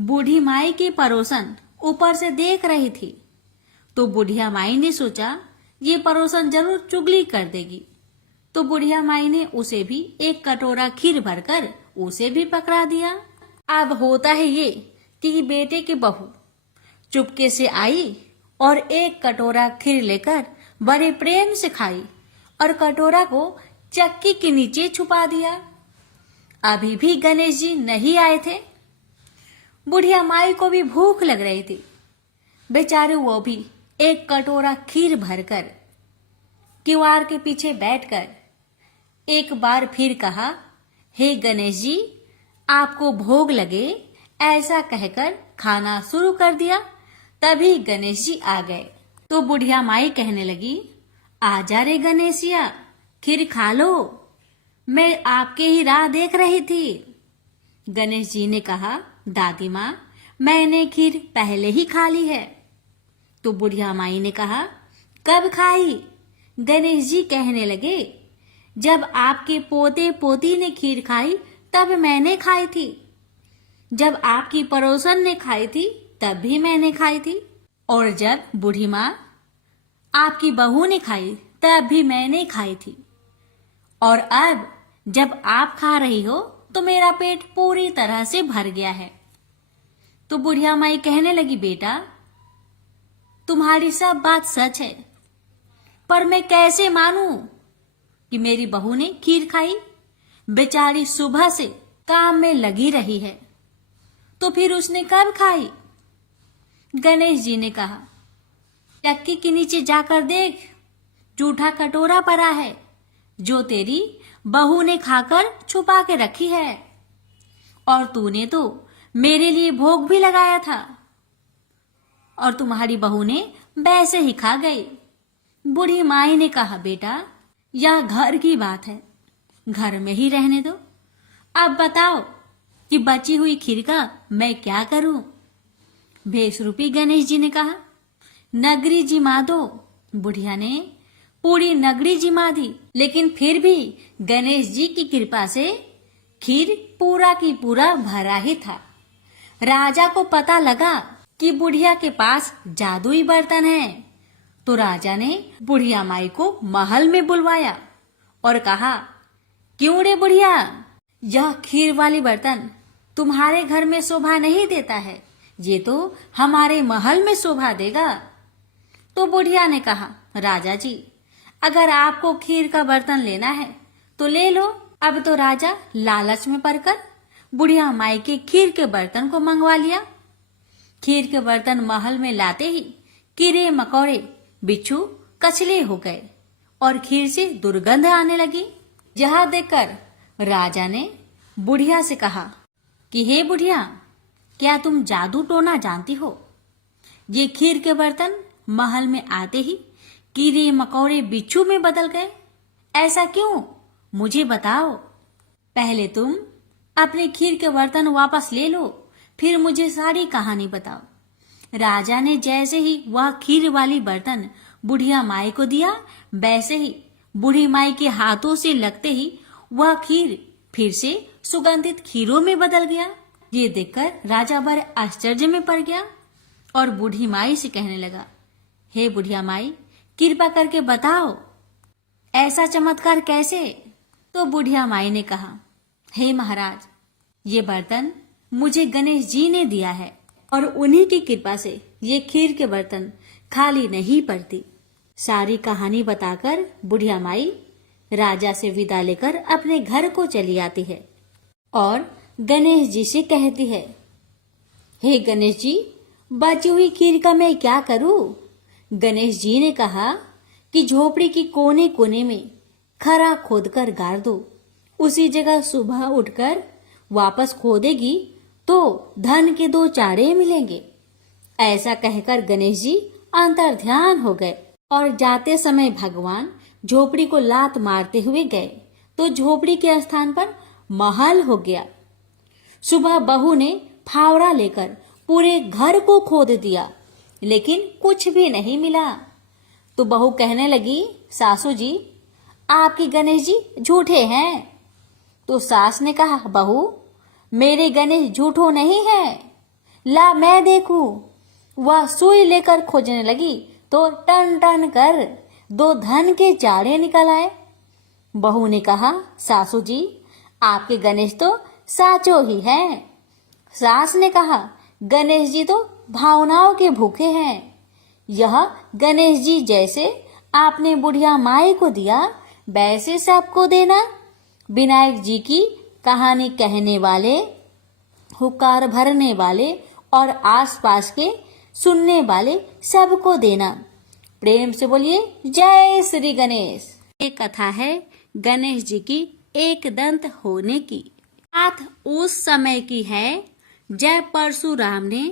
बूढ़ी माई की पड़ोसन ऊपर से देख रही थी, तो बुढ़िया माई ने सोचा ये पड़ोसन जरूर चुगली कर देगी। तो बुढ़िया माई ने उसे भी 1 कटोरा खीर भरकर उसे भी पकड़ा दिया। अब होता है ये कि बेटे की बहू चुपके से आई और 1 कटोरा खीर लेकर बड़े प्रेम से खाई और कटोरा को चक्की के नीचे छुपा दिया। अभी भी गणेश जी नहीं आए थे। बुढ़िया माई को भी भूख लग रही थी। बेचारे वो भी 1 कटोरा खीर भरकर किवाड़ के पीछे बैठकर एक बार फिर कहा, हे गणेश जी, आपको भोग लगे, ऐसा कहकर खाना शुरू कर दिया। तभी गणेश जी आ गए। तो बुढ़िया माई कहने लगी, आजा रे गणेशिया, खीर खा लो, मैं आपके ही राह देख रही थी। गणेश जी ने कहा, दादी माँ, मैंने खीर पहले ही खा ली है। तो बुढ़िया माई ने कहा, कब खाई? गणेश जी कहने लगे, जब आपके पोते पोती ने खीर खाई तब मैंने खाई थी, जब आपकी पड़ोसन ने खाई थी तब भी मैंने खाई थी, और जब बूढ़ी माँ आपकी बहू ने खाई तब भी मैंने खाई थी। और अब जब आप खा रही हो तो मेरा पेट पूरी तरह से भर गया है। तो बुढ़िया माई कहने लगी, बेटा तुम्हारी सब बात सच है, पर मैं कैसे मानूं कि मेरी बहू ने खीर खाई? बेचारी सुबह से काम में लगी रही है, तो फिर उसने कब खाई? गणेश जी ने कहा, चक्की के नीचे जाकर देख, जूठा कटोरा पड़ा है जो तेरी बहू ने खाकर छुपा के रखी है, और तूने तो मेरे लिए भोग भी लगाया था और तुम्हारी बहू ने वैसे ही खा गई। बूढ़ी माई ने कहा, बेटा यह घर की बात है, घर में ही रहने दो। अब बताओ कि बची हुई खीर का मैं क्या करूं? भेषरूपी गणेश जी ने कहा, नगरी जिमा दो। बुढ़िया ने पूरी नगरी जिमा दी, लेकिन फिर भी गणेश जी की कृपा से खीर पूरा की पूरा भरा ही था। राजा को पता लगा कि बुढ़िया के पास जादुई बर्तन है, तो राजा ने बुढ़िया माई को महल में बुलवाया और कहा, क्यों रे बुढ़िया, यह खीर वाली बर्तन तुम्हारे घर में शोभा नहीं देता है, ये तो हमारे महल में शोभा देगा। तो बुढ़िया ने कहा, राजा जी अगर आपको खीर का बर्तन लेना है तो ले लो। अब तो राजा लालच में पड़कर बुढ़िया माई के खीर के बर्तन को मंगवा लिया। खीर के बर्तन महल में लाते ही कीड़े मकोड़े बिच्छू कचले हो गए और खीर से दुर्गंध आने लगी। यह देखकर राजा ने बुढ़िया से कहा कि हे बुढ़िया, क्या तुम जादू टोना जानती हो? ये खीर के बर्तन महल में आते ही कीड़े मकोड़े बिच्छू में बदल गए, ऐसा क्यों? मुझे बताओ। पहले तुम अपने खीर के बर्तन वापस ले लो, फिर मुझे सारी कहानी बताओ। राजा ने जैसे ही वह खीर वाली बर्तन बुढ़िया माई को दिया, वैसे ही बूढ़ी माई के हाथों से लगते ही वह खीर फिर से सुगंधित खीरों में बदल गया। ये देखकर राजा बड़े आश्चर्य में पड़ गया और बूढ़ी माई से कहने लगा, हे बुढ़िया माई, कृपा करके बताओ ऐसा चमत्कार कैसे? तो बुढ़िया माई ने कहा, हे महाराज, ये बर्तन मुझे गणेश जी ने दिया है और उन्हीं की कृपा से ये खीर के बर्तन खाली नहीं पड़ती। सारी कहानी बताकर बुढ़िया माई राजा से विदा लेकर अपने घर को चली आती है और गणेश जी से कहती है, हे गणेश जी, बची हुई खीर का मैं क्या करूं? गणेश जी ने कहा कि झोपड़ी की कोने कोने में खरा खोदकर गाड़ दो, उसी जगह सुबह उठकर वापस खोदेगी तो धन के 2 चारे मिलेंगे। ऐसा कहकर गणेश जी अंतर्ध्यान हो गए और जाते समय भगवान झोपड़ी को लात मारते हुए गए तो झोपड़ी के स्थान पर महल हो गया। सुबह बहू ने फावड़ा लेकर पूरे घर को खोद दिया, लेकिन कुछ भी नहीं मिला। तो बहू कहने लगी, सासू जी, आपके गणेश जी झूठे हैं। तो सास ने कहा, बहू, मेरे गणेश झूठो नहीं है, ला मैं देखूं। वह सुई लेकर खोजने लगी तो टन टन कर 2 धन के चारे निकल आए। बहू ने कहा, सासू जी, आपके गणेश तो साचो ही हैं। सास ने कहा, गणेश जी तो भावनाओं के भूखे हैं। यह गणेश जी जैसे आपने बुढ़िया माई को दिया, वैसे सबको देना। विनायक जी की कहानी कहने वाले, हुक्कार भरने वाले और आसपास के सुनने वाले सबको देना। प्रेम से बोलिए, जय श्री गणेश। ये कथा है गणेश जी की एक दंत होने की। बात उस समय की है जब परशुराम ने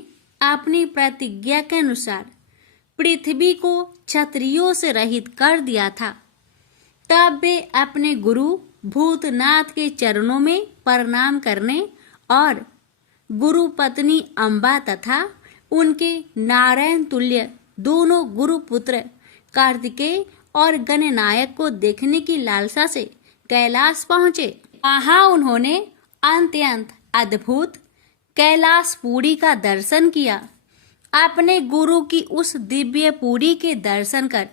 अपनी प्रतिज्ञा के अनुसार पृथ्वी को क्षत्रियों से रहित कर दिया था। तब वे अपने गुरु भूतनाथ के चरणों में प्रणाम करने और गुरु पत्नी अम्बा तथा उनके नारायण तुल्य दोनों गुरु पुत्र कार्तिकेय और गणनायक को देखने की लालसा से कैलाश पहुँचे। वहाँ उन्होंने अत्यंत अद्भुत कैलाशपुरी का दर्शन किया। अपने गुरु की उस दिव्य पुरी के दर्शन कर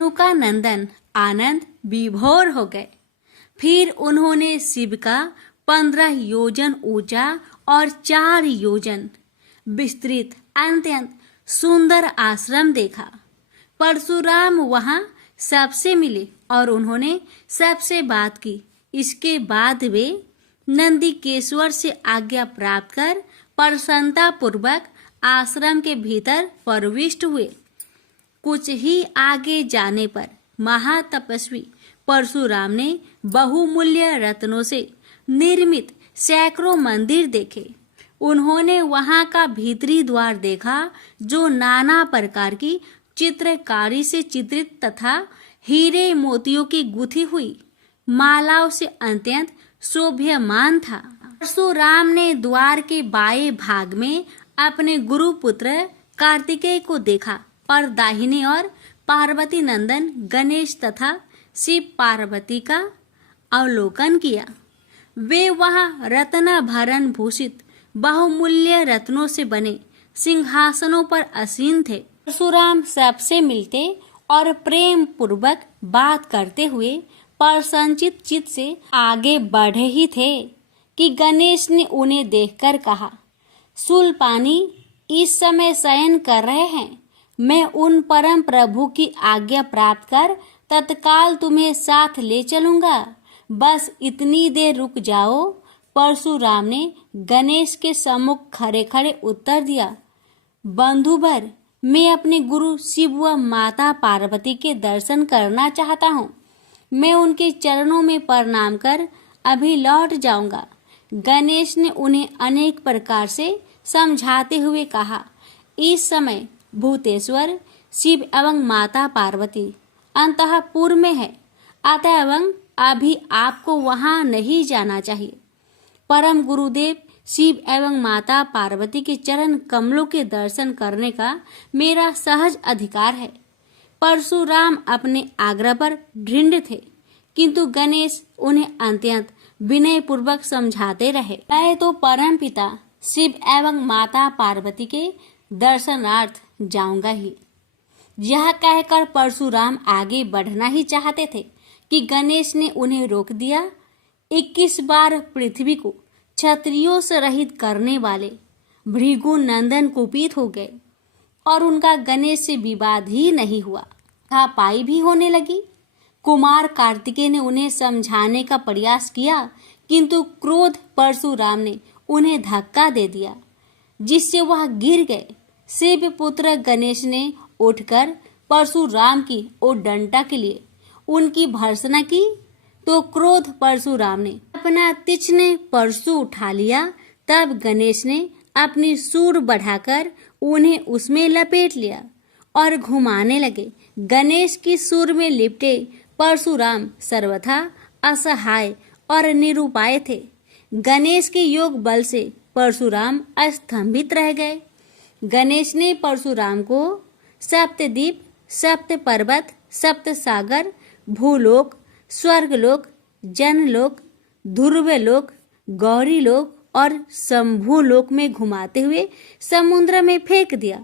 उनका नंदन आनंद विभोर हो गए। फिर उन्होंने शिव का 15 योजन ऊंचा और 4 योजन विस्तृत अत्यंत सुंदर आश्रम देखा। परशुराम वहां सबसे मिले और उन्होंने सबसे बात की। इसके बाद वे नंदीकेश्वर से आज्ञा प्राप्त कर प्रसन्नता पूर्वक आश्रम के भीतर प्रविष्ट हुए। कुछ ही आगे जाने पर महातपस्वी परशुराम ने बहुमूल्य रत्नों से निर्मित सैकड़ों मंदिर देखे। उन्होंने वहां का भीतरी द्वार देखा जो नाना प्रकार की चित्रकारी से चित्रित तथा हीरे मोतियों की गुथी हुई मालाओं से अत्यंत शोभ्यमान था। परशुराम ने द्वार के बाएं भाग में अपने गुरुपुत्र कार्तिकेय को देखा और दाहिने और पार्वती नंदन गणेश तथा शिव पार्वती का अवलोकन किया। वे वहां रत्नाभरण भूषित बहुमूल्य रत्नों से बने सिंहासनों पर आसीन थे। परशुराम सबसे मिलते और प्रेम पूर्वक बात करते हुए प्रसन्नचित चित्त से आगे बढ़े ही थे कि गणेश ने उन्हें देखकर कहा, शूलपाणी इस समय शयन कर रहे हैं। मैं उन परम प्रभु की आज्ञा प्राप्त कर तत्काल तुम्हें साथ ले चलूंगा। बस इतनी देर रुक जाओ। परशुराम ने गणेश के सम्मुख खड़े खड़े उत्तर दिया, बंधुवर, मैं अपने गुरु शिव व माता पार्वती के दर्शन करना चाहता हूँ। मैं उनके चरणों में प्रणाम कर अभी लौट जाऊंगा। गणेश ने उन्हें अनेक प्रकार से समझाते हुए कहा, इस समय भूतेश्वर शिव एवं माता पार्वती अंतःपुर में है, अतएव अभी आपको वहां नहीं जाना चाहिए। परम गुरुदेव शिव एवं माता पार्वती के चरण कमलों के दर्शन करने का मेरा सहज अधिकार है। परशुराम अपने आग्रह पर दृढ़ थे, किंतु गणेश उन्हें अत्यंत विनय पूर्वक समझाते रहे। मैं तो परम पिता शिव एवं माता पार्वती के दर्शनार्थ जाऊंगा ही। यह कहकर परशुराम आगे बढ़ना ही चाहते थे कि गणेश ने उन्हें रोक दिया। 21 बार पृथ्वी को क्षत्रियों से रहित करने वाले भृगु नंदन कुपित हो गए और उनका गणेश से विवाद ही नहीं हुआ, हाथापाई भी होने लगी। कुमार कार्तिकेय ने उन्हें समझाने का प्रयास किया, किंतु क्रोध परशुराम ने उन्हें धक्का दे दिया, जिससे वह गिर गए। शिव पुत्र गणेश ने उठकर परशुराम की ओर डंडा के लिए उनकी भर्त्सना की, तो क्रोध परशुराम ने अपना तीक्ष्ण परशु उठा लिया। तब गणेश ने अपनी सूंड बढ़ाकर उन्हें उसमें लपेट लिया और घुमाने लगे। गणेश की सूंड में लिपटे परशुराम सर्वथा असहाय और निरुपाय थे। गणेश के योग बल से परशुराम स्तंभित रह गए। गणेश ने परशुराम को सप्तद्वीप, सप्त पर्वत, सप्त सागर, भूलोक, स्वर्गलोक, जनलोक, ध्रुवलोक, गौरीलोक और शंभुलोक में घुमाते हुए समुद्र में फेंक दिया।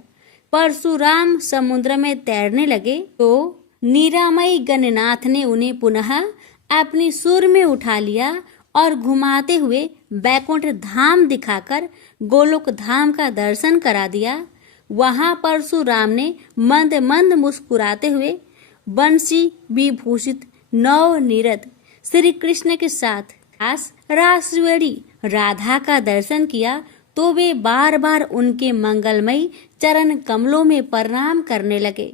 परशुराम समुद्र में तैरने लगे तो निरामयी गणनाथ ने उन्हें पुनः अपनी सूंड में उठा लिया और घुमाते हुए बैकुंठ धाम दिखाकर गोलोक धाम का दर्शन करा दिया। वहां परशुराम ने मंद मंद मुस्कुराते हुए बंसी विभूषित नव निरत श्री कृष्ण के साथ रासवेणी राधा का दर्शन किया, तो वे बार बार उनके मंगलमयी चरण कमलों में प्रणाम करने लगे।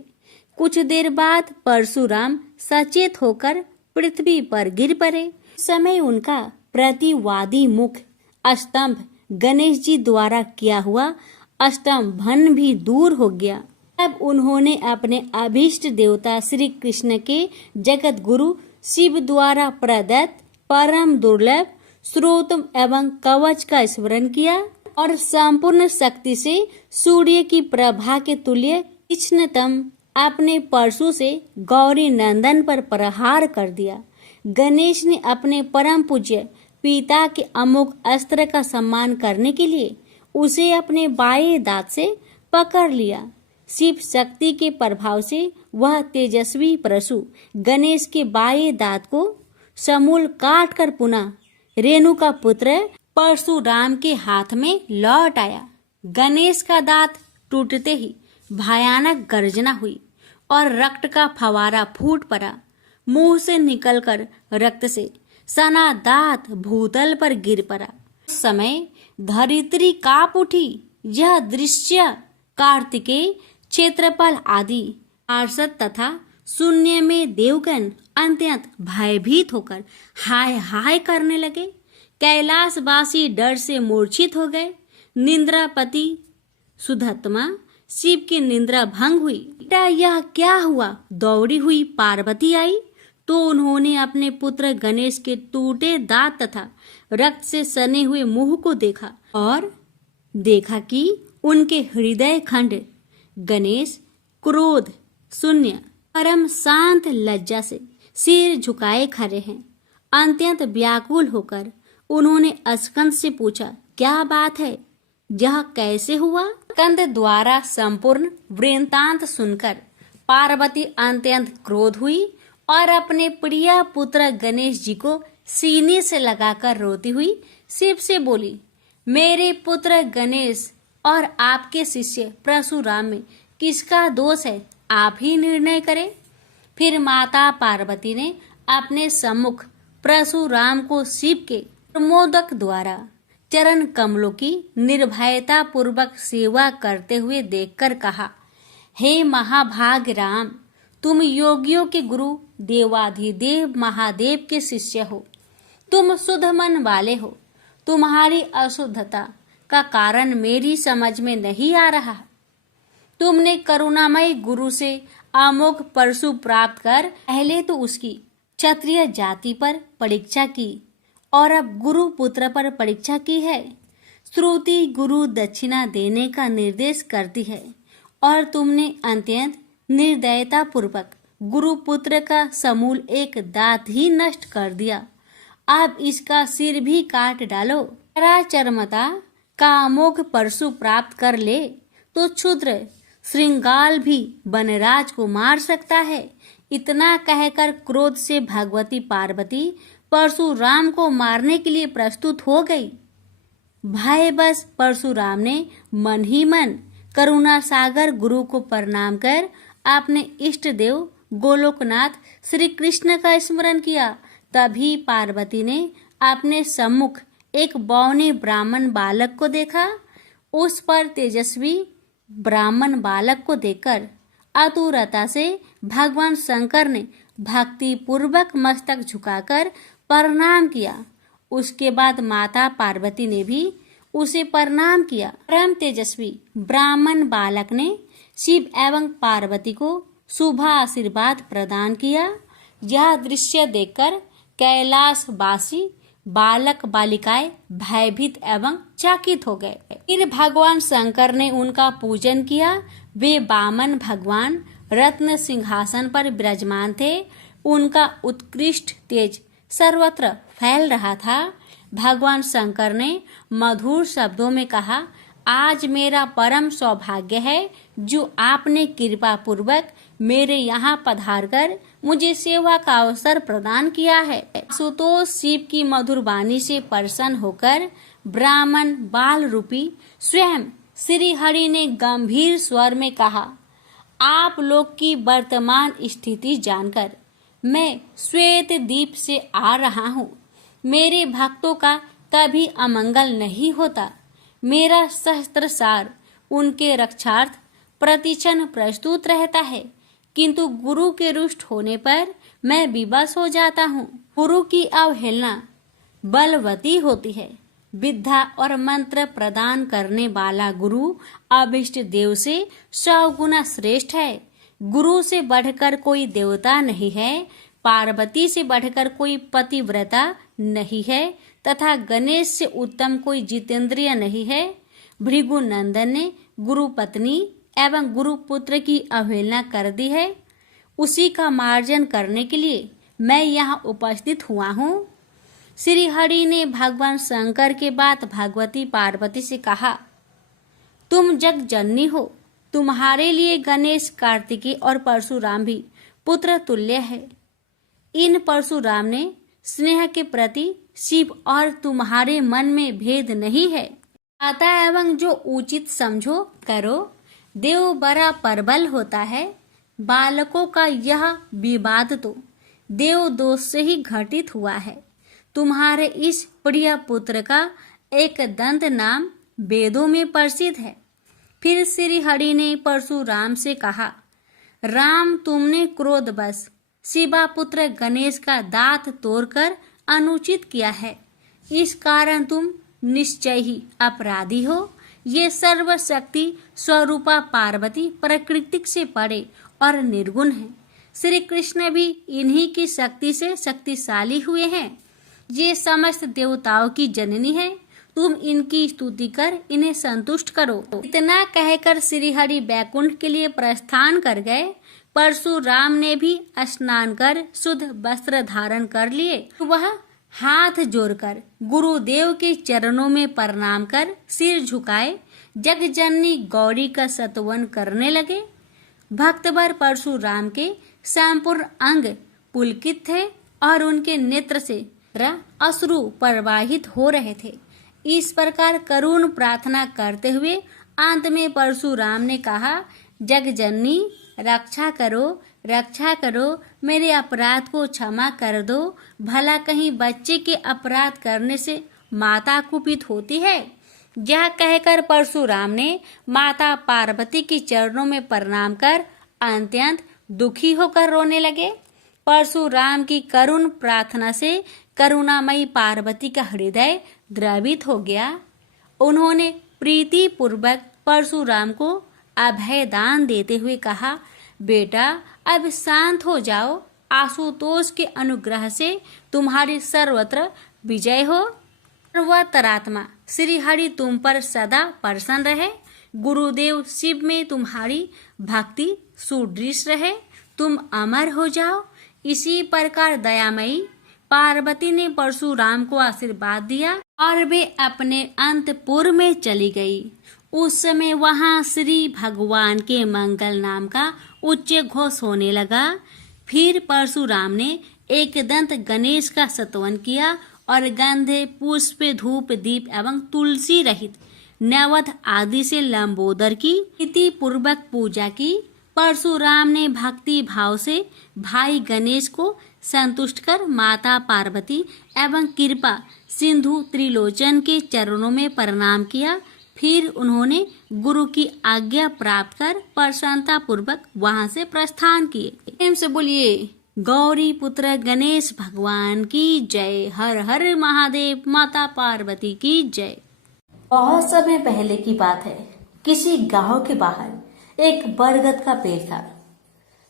कुछ देर बाद परशुराम सचेत होकर पृथ्वी पर गिर पड़े। समय उनका प्रतिवादी मुख स्तंभ गणेश जी द्वारा किया हुआ स्तंभन भी दूर हो गया। तब उन्होंने अपने अभीष्ट देवता श्री कृष्ण के जगत गुरु शिव द्वारा प्रदत्त परम दुर्लभ स्रोत एवं कवच का स्मरण किया और संपूर्ण शक्ति से सूर्य की प्रभा के तुल्य तीक्ष्णतम अपने परशु से गौरी नंदन पर प्रहार कर दिया। गणेश ने अपने परम पूज्य पिता के अमोघ अस्त्र का सम्मान करने के लिए उसे अपने बाएं दांत से पकड़ लिया। शिव शक्ति के प्रभाव से वह तेजस्वी परशु गणेश के बाएं दांत को समूल काट कर पुनः रेणु का पुत्र परशुराम के हाथ में लौट आया। गणेश का दांत टूटते ही भयानक गर्जना हुई और रक्त का फवारा फूट पड़ा। मुंह से निकलकर रक्त से सना दांत भूतल पर गिर पड़ा। उस समय धरित्री कांप उठी। यह दृश्य कार्तिकेय, क्षेत्रपाल आदि पार्षद तथा शून्य में देवगण अत्यंत भयभीत होकर हाय हाय करने लगे। कैलाशवासी डर से मूर्छित हो गए। निंद्रापति सुधत्मा शिव की निंद्रा भंग हुई। बेटा यह क्या हुआ? दौड़ी हुई पार्वती आई तो उन्होंने अपने पुत्र गणेश के टूटे दांत तथा रक्त से सने हुए मुंह को देखा और देखा कि उनके हृदय खंड गणेश क्रोध शून्य परम शांत लज्जा से सिर झुकाए खड़े हैं। अत्यंत व्याकुल होकर उन्होंने स्कंद से पूछा, क्या बात है? यह कैसे हुआ? स्कंद द्वारा संपूर्ण वृत्तांत सुनकर पार्वती अत्यंत क्रोध हुई और अपने प्रिय पुत्र गणेश जी को सीने से लगाकर रोती हुई शिव से बोली, मेरे पुत्र गणेश और आपके शिष्य परशुराम में किसका दोष है? आप ही निर्णय करें। फिर माता पार्वती ने अपने सम्मुख परशुराम को शिव के प्रमोदक द्वारा चरण कमलों की निर्भयता पूर्वक सेवा करते हुए देखकर कहा, हे महाभाग राम, तुम योगियों के गुरु देवाधिदेव महादेव के शिष्य हो। तुम शुद्ध मन वाले हो। तुम्हारी अशुद्धता का कारण मेरी समझ में नहीं आ रहा। तुमने करुणामय गुरु से अमोघ परशु प्राप्त कर पहले तो उसकी क्षत्रिय जाति पर परीक्षा की और अब गुरु पुत्र पर परीक्षा की है। श्रुति गुरु दक्षिणा देने का निर्देश करती है और तुमने अत्यंत निर्दयता पूर्वक गुरु पुत्र का समूल एक दांत ही नष्ट कर दिया। अब इसका सिर भी काट डालो। चरमता का अमोघ परशु प्राप्त कर ले तो क्षुद्र श्रृंगाल भी वनराज को मार सकता है। इतना कहकर क्रोध से भगवती पार्वती परशुराम को मारने के लिए प्रस्तुत हो गई। भय बस परशुराम ने मन ही मन करुणा सागर गुरु को प्रणाम कर अपने इष्ट देव गोलोकनाथ श्री कृष्ण का स्मरण किया। तभी पार्वती ने अपने सम्मुख एक बौने ब्राह्मण बालक को देखा। उस पर तेजस्वी ब्राह्मण बालक को देखकर आतुरता से भगवान शंकर ने भक्ति पूर्वक मस्तक झुकाकर प्रणाम किया। उसके बाद माता पार्वती ने भी उसे प्रणाम किया। परम तेजस्वी ब्राह्मण बालक ने शिव एवं पार्वती को शुभ आशीर्वाद प्रदान किया। यह दृश्य देखकर कैलाशवासी बालक बालिकाएं भयभीत एवं चकित हो गए। फिर भगवान शंकर ने उनका पूजन किया। वे वामन भगवान रत्न सिंहासन पर विराजमान थे। उनका उत्कृष्ट तेज सर्वत्र फैल रहा था। भगवान शंकर ने मधुर शब्दों में कहा, आज मेरा परम सौभाग्य है जो आपने कृपा पूर्वक मेरे यहाँ पधारकर मुझे सेवा का अवसर प्रदान किया है। सुतोष शिव की मधुर वाणी से प्रसन्न होकर ब्राह्मण बाल रूपी स्वयं श्री हरि ने गंभीर स्वर में कहा, आप लोग की वर्तमान स्थिति जानकर मैं श्वेत द्वीप से आ रहा हूँ। मेरे भक्तों का कभी अमंगल नहीं होता। मेरा सहस्त्रसार उनके रक्षार्थ प्रतिक्षण प्रस्तुत रहता है, किंतु गुरु के रुष्ट होने पर मैं विवश हो जाता हूँ। गुरु की अवहेलना बलवती होती है। विद्या और मंत्र प्रदान करने वाला गुरु अभिष्ट देव से 100 गुना श्रेष्ठ है। गुरु से बढ़कर कोई देवता नहीं है, पार्वती से बढ़कर कोई पतिव्रता नहीं है तथा गणेश से उत्तम कोई जितेंद्रिय नहीं है। भृगु नंदन ने गुरु पत्नी एवं गुरु पुत्र की अवहेलना कर दी है। उसी का मार्जन करने के लिए मैं यहाँ उपस्थित हुआ हूँ। श्री हरि ने भगवान शंकर के बाद भगवती पार्वती से कहा, तुम जग जननी हो। तुम्हारे लिए गणेश, कार्तिकेय और परशुराम भी पुत्र तुल्य है। इन परशुराम ने स्नेह के प्रति शिव और तुम्हारे मन में भेद नहीं है। आता एवं जो उचित समझो करो, देव बड़ा प्रबल होता है। बालकों का यह विवाद तो देव दोष से ही घटित हुआ है। तुम्हारे इस प्रिय पुत्र का एक दंत नाम वेदों में प्रसिद्ध है। फिर श्री हरि ने परशुराम से कहा, राम तुमने क्रोधवश शिवा पुत्र गणेश का दांत तोड़कर अनुचित किया है। इस कारण तुम निश्चय ही अपराधी हो। ये सर्वशक्ति स्वरूपा पार्वती प्रकृति से परे और निर्गुण है। श्री कृष्ण भी इन्हीं की शक्ति से शक्तिशाली हुए हैं। ये समस्त देवताओं की जननी है। तुम इनकी स्तुति कर इन्हें संतुष्ट करो। इतना कहकर श्री हरि बैकुंठ के लिए प्रस्थान कर गए। परशुराम ने भी स्नान कर शुद्ध वस्त्र धारण कर लिए। वह हाथ जोड़कर गुरुदेव के चरणों में प्रणाम कर सिर झुकाए जगजननी गौरी का स्तवन करने लगे। भक्तवर परशुराम के संपूर्ण अंग पुलकित थे और उनके नेत्र से अश्रु प्रवाहित हो रहे थे। इस प्रकार करुण प्रार्थना करते हुए अंत में परशुराम ने कहा, जगजननी रक्षा करो, मेरे अपराध को क्षमा कर दो। भला कहीं बच्चे के अपराध करने से माता कुपित होती है। यह कहकर परशुराम ने माता पार्वती के चरणों में प्रणाम कर अत्यंत दुखी होकर रोने लगे। परशुराम की करुण प्रार्थना से करुणामयी पार्वती का हृदय द्रवित हो गया। उन्होंने प्रीति पूर्वक परशुराम को अभय दान देते हुए कहा, बेटा अब शांत हो जाओ। आशुतोष के अनुग्रह से तुम्हारी सर्वत्र विजय हो। सर्वतरात्मा श्री हरि तुम पर सदा प्रसन्न रहे। गुरुदेव शिव में तुम्हारी भक्ति सुदृढ़ रहे। तुम अमर हो जाओ। इसी प्रकार दयामयी पार्वती ने परशुराम को आशीर्वाद दिया और वे अपने अंतपुर में चली गई। उस समय वहां श्री भगवान के मंगल नाम का उच्च घोष होने लगा। फिर परशुराम ने एक दंत गणेश का स्तवन किया और गंधे, पुष्प, धूप, दीप एवं तुलसी रहित नैवेद्य आदि से लंबोदर की प्रीति पूर्वक पूजा की। परशुराम ने भक्ति भाव से भाई गणेश को संतुष्ट कर माता पार्वती एवं कृपा सिंधु त्रिलोचन के चरणों में प्रणाम किया। फिर उन्होंने गुरु की आज्ञा प्राप्त कर प्रसन्नता पूर्वक वहां से प्रस्थान किए। प्रेम से बोलिए गौरी पुत्र गणेश भगवान की जय। हर हर महादेव। माता पार्वती की जय। बहुत समय पहले की बात है। किसी गांव के बाहर एक बरगद का पेड़ था,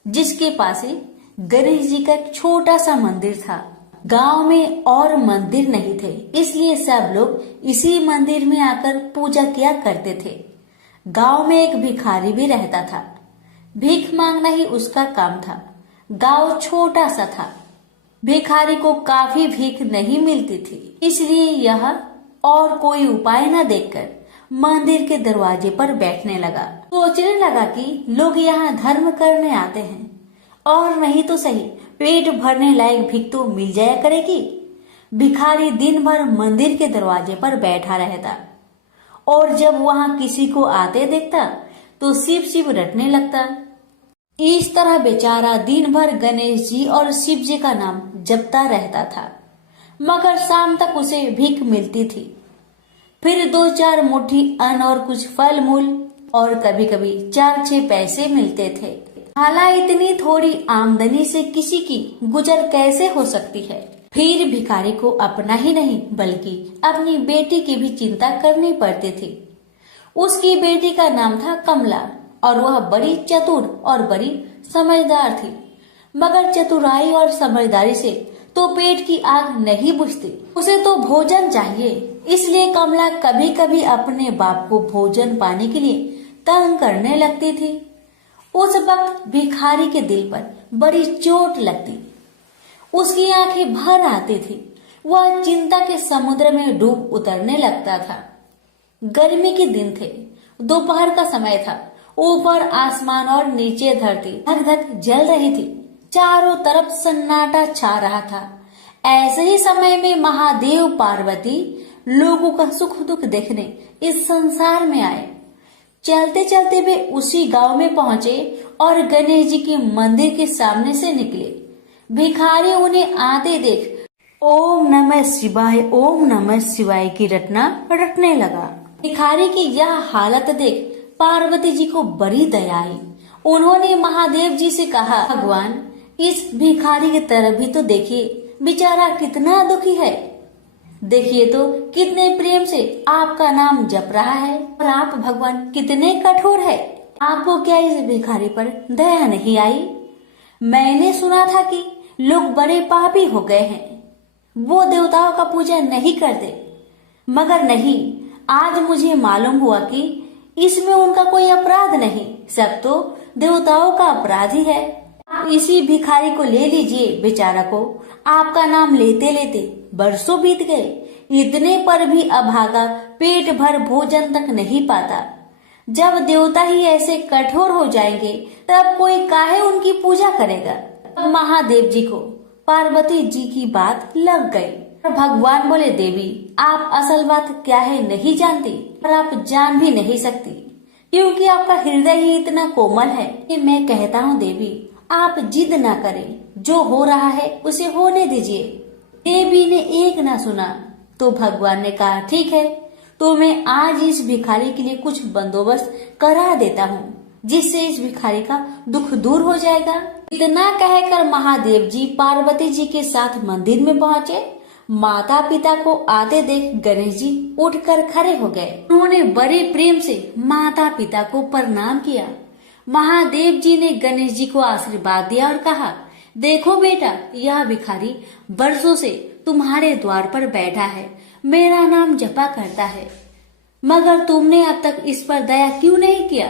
जिसके पास ही गणेश जी का एक छोटा सा मंदिर था। गांव में और मंदिर नहीं थे, इसलिए सब लोग इसी मंदिर में आकर पूजा किया करते थे। गांव में एक भिखारी भी रहता था। भीख मांगना ही उसका काम था। गांव छोटा सा था। भिखारी को काफी भीख नहीं मिलती थी, इसलिए यह और कोई उपाय न देखकर मंदिर के दरवाजे पर बैठने लगा। सोचने लगा कि लोग यहाँ धर्म करने आते हैं और नहीं तो सही पेट भरने लायक भीख तो मिल जाया करेगी। भिखारी दिन भर मंदिर के दरवाजे पर बैठा रहता और जब वहां किसी को आते देखता तो शिव शिव रटने लगता। इस तरह बेचारा दिन भर गणेश जी और शिव जी का नाम जपता रहता था, मगर शाम तक उसे भीख मिलती थी। फिर 2-4 मुट्ठी अन्न और कुछ फल मूल और कभी कभी 4-6 पैसे मिलते थे। हालांकि इतनी थोड़ी आमदनी से किसी की गुजर कैसे हो सकती है। फिर भिखारी को अपना ही नहीं बल्कि अपनी बेटी की भी चिंता करनी पड़ती थी। उसकी बेटी का नाम था कमला और वह बड़ी चतुर और बड़ी समझदार थी, मगर चतुराई और समझदारी से तो पेट की आग नहीं बुझती। उसे तो भोजन चाहिए, इसलिए कमला कभी कभी अपने बाप को भोजन पाने के लिए तंग करने लगती थी। उस वक्त भिखारी के दिल पर बड़ी चोट लगती। उसकी आंखें भर आती थी। वह चिंता के समुद्र में डूब उतरने लगता था। गर्मी के दिन थे। दोपहर का समय था। ऊपर आसमान और नीचे धरती धक धक जल रही थी। चारों तरफ सन्नाटा छा रहा था। ऐसे ही समय में महादेव पार्वती लोगों का सुख दुख देखने इस संसार में आए। चलते चलते वे उसी गांव में पहुंचे और गणेश जी के मंदिर के सामने से निकले। भिखारी उन्हें आते देख ओम नमः शिवाय की रटना रटने लगा। भिखारी की यह हालत देख पार्वती जी को बड़ी दया आई। उन्होंने महादेव जी से कहा, भगवान इस भिखारी की तरफ भी तो देखिए, बेचारा कितना दुखी है। देखिए तो कितने प्रेम से आपका नाम जप रहा है और आप भगवान कितने कठोर है। आपको क्या इस भिखारी पर दया नहीं आई? मैंने सुना था कि लोग बड़े पापी हो गए हैं, वो देवताओं का पूजा नहीं करते, मगर नहीं, आज मुझे मालूम हुआ कि इसमें उनका कोई अपराध नहीं, सब तो देवताओं का अपराध ही है। आप इसी भिखारी को ले लीजिए। बेचारा को आपका नाम लेते लेते बरसों बीत गए, इतने पर भी अभागा पेट भर भोजन तक नहीं पाता। जब देवता ही ऐसे कठोर हो जाएंगे तब कोई काहे उनकी पूजा करेगा। अब महादेव जी को पार्वती जी की बात लग गई। भगवान बोले, देवी आप असल बात क्या है नहीं जानती और आप जान भी नहीं सकती, क्योंकि आपका हृदय ही इतना कोमल है कि मैं कहता हूँ देवी आप जिद ना करें, जो हो रहा है उसे होने दीजिए। देवी ने एक ना सुना तो भगवान ने कहा, ठीक है तो मैं आज इस भिखारी के लिए कुछ बंदोबस्त करा देता हूँ, जिससे इस भिखारी का दुख दूर हो जाएगा। इतना कहकर महादेव जी पार्वती जी के साथ मंदिर में पहुँचे। माता पिता को आते देख गणेश जी उठकर खड़े हो गए। उन्होंने बड़े प्रेम से माता पिता को प्रणाम किया। महादेव जी ने गणेश जी को आशीर्वाद दिया और कहा, देखो बेटा, यह भिखारी बरसों से तुम्हारे द्वार पर बैठा है, मेरा नाम जपा करता है, मगर तुमने अब तक इस पर दया क्यों नहीं किया?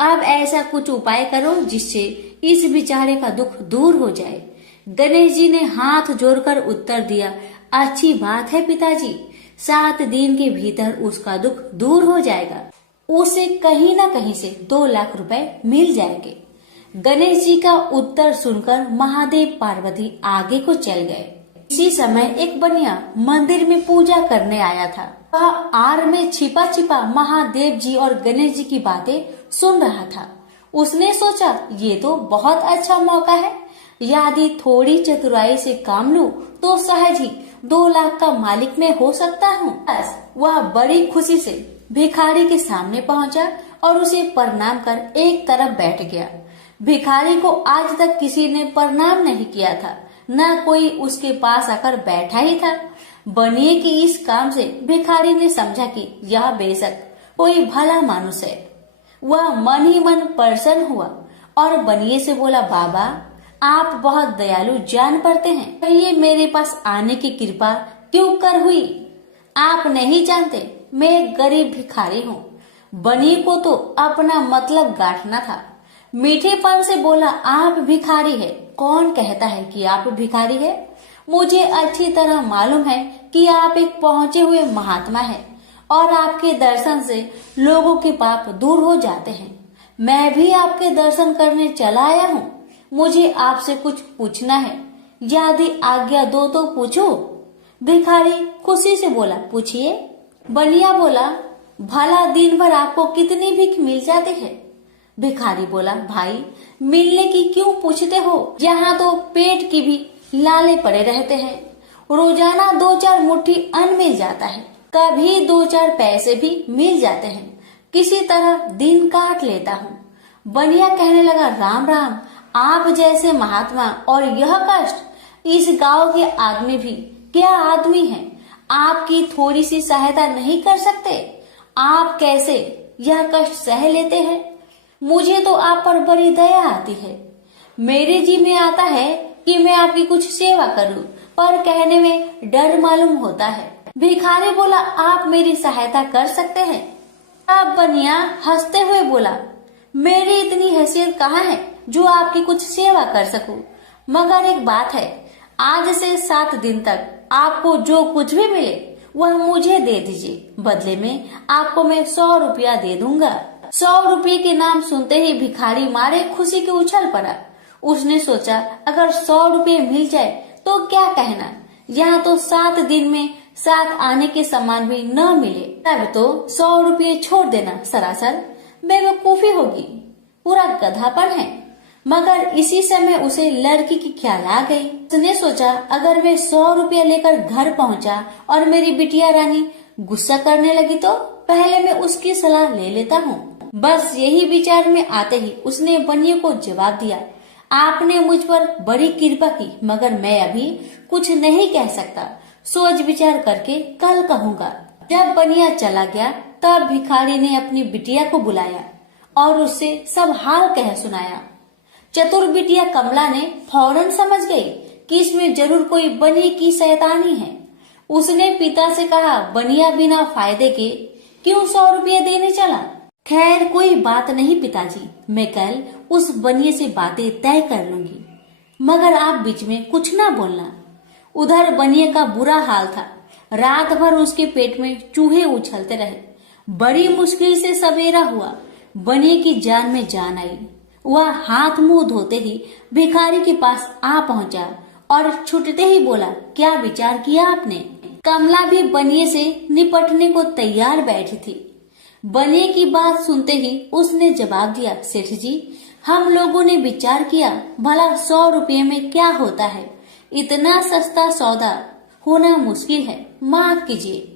अब ऐसा कुछ उपाय करो जिससे इस बेचारे का दुख दूर हो जाए। गणेश जी ने हाथ जोड़कर उत्तर दिया, अच्छी बात है पिताजी, 7 दिन के भीतर उसका दुख दूर हो जाएगा, उसे कहीं न कहीं से 2 लाख रुपए मिल जाएंगे। गणेश जी का उत्तर सुनकर महादेव पार्वती आगे को चल गए। इसी समय एक बनिया मंदिर में पूजा करने आया था। वह आड़ में छिपा छिपा महादेव जी और गणेश जी की बातें सुन रहा था। उसने सोचा, ये तो बहुत अच्छा मौका है, यदि थोड़ी चतुराई से काम लूं तो सहज ही 2 लाख का मालिक मैं हो सकता हूँ। बस वह बड़ी खुशी से भिखारी के सामने पहुंचा और उसे प्रणाम कर एक तरफ बैठ गया। भिखारी को आज तक किसी ने प्रणाम नहीं किया था, न कोई उसके पास आकर बैठा ही था। बनिए की इस काम से भिखारी ने समझा कि यह बेशक कोई भला मानुष है। वह मन ही मन प्रसन्न हुआ और बनिए से बोला, बाबा आप बहुत दयालु जान पड़ते हैं, कहिए मेरे पास आने की कृपा क्यों कर हुई? आप नहीं जानते मैं एक गरीब भिखारी हूँ। बनिए को तो अपना मतलब गांठना था। मीठेपन से बोला, आप भिखारी है? कौन कहता है कि आप भिखारी है? मुझे अच्छी तरह मालूम है कि आप एक पहुंचे हुए महात्मा हैं और आपके दर्शन से लोगों के पाप दूर हो जाते हैं। मैं भी आपके दर्शन करने चला आया हूँ। मुझे आपसे कुछ पूछना है, यदि आज्ञा दो तो पूछो। भिखारी खुशी से बोला, पूछिए। बनिया बोला, भला दिन भर आपको कितनी भीख मिल जाती है? भिखारी बोला, भाई मिलने की क्यों पूछते हो, यहाँ तो पेट की भी लाले पड़े रहते हैं। रोजाना 2-4 मुट्ठी अन्न मिल जाता है, कभी 2-4 पैसे भी मिल जाते हैं, किसी तरह दिन काट लेता हूँ। बनिया कहने लगा, राम राम, आप जैसे महात्मा और यह कष्ट, इस गांव के आदमी भी क्या आदमी हैं? आपकी थोड़ी सी सहायता नहीं कर सकते? आप कैसे यह कष्ट सह लेते हैं? मुझे तो आप पर बड़ी दया आती है। मेरे जी में आता है कि मैं आपकी कुछ सेवा करूं, पर कहने में डर मालूम होता है। भिखारी बोला, आप मेरी सहायता कर सकते हैं? अब बनिया हंसते हुए बोला, मेरी इतनी हैसियत कहाँ है जो आपकी कुछ सेवा कर सकूं, मगर एक बात है, आज से 7 दिन तक आपको जो कुछ भी मिले वह मुझे दे दीजिए, बदले में आपको मैं 100 रुपया दे दूंगा। 100 रुपये के नाम सुनते ही भिखारी मारे खुशी के उछल पड़ा। उसने सोचा, अगर 100 रुपये मिल जाए तो क्या कहना, यहाँ तो 7 दिन में 7 आने के सामान भी न मिले, तब तो 100 रुपये छोड़ देना सरासर बेवकूफी होगी, पूरा गधापन है। मगर इसी समय उसे लड़की की ख्याल आ गई। उसने सोचा अगर मैं 100 रुपया लेकर घर पहुंचा और मेरी बिटिया रानी गुस्सा करने लगी तो पहले मैं उसकी सलाह ले लेता हूँ। बस यही विचार में आते ही उसने बनिए को जवाब दिया, आपने मुझ पर बड़ी कृपा की, मगर मैं अभी कुछ नहीं कह सकता, सोच विचार करके कल कहूँगा। जब बनिया चला गया तब भिखारी ने अपनी बिटिया को बुलाया और उससे सब हाल कह सुनाया। चतुर बिटिया कमला ने फौरन समझ गई कि इसमें जरूर कोई बनिए की शैतानी है। उसने पिता से कहा, बनिया बिना फायदे के क्यों 100 रुपये देने चला? खैर कोई बात नहीं पिताजी, मैं कल उस बनिए से बातें तय कर लूंगी, मगर आप बीच में कुछ ना बोलना। उधर बनिए का बुरा हाल था, रात भर उसके पेट में चूहे उछलते रहे। बड़ी मुश्किल से सवेरा हुआ, बनिए की जान में जान आई। वह हाथ मुंह धोते ही भिखारी के पास आ पहुंचा और छुटते ही बोला, क्या विचार किया आपने? कमला भी बनिए से निपटने को तैयार बैठी थी। बनिए की बात सुनते ही उसने जवाब दिया, सेठ जी हम लोगों ने विचार किया, भला 100 रुपये में क्या होता है, इतना सस्ता सौदा होना मुश्किल है, माफ कीजिए।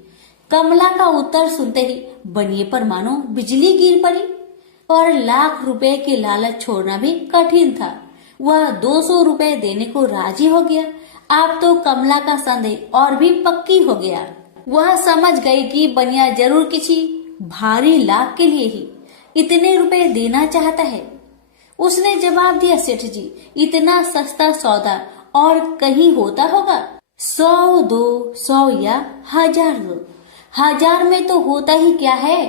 कमला का उत्तर सुनते ही बनिए पर मानो बिजली गिर पड़ी और लाख रुपए के लालच छोड़ना भी कठिन था। वह 200 रुपए देने को राजी हो गया। अब तो कमला का संदेह और भी पक्की हो गया। वह समझ गई कि बनिया जरूर किसी भारी लाभ के लिए ही इतने रुपए देना चाहता है। उसने जवाब दिया, सेठ जी इतना सस्ता सौदा और कहीं होता होगा? 100 दो, 100 या 1000 दो, 1000 में तो होता ही क्या है।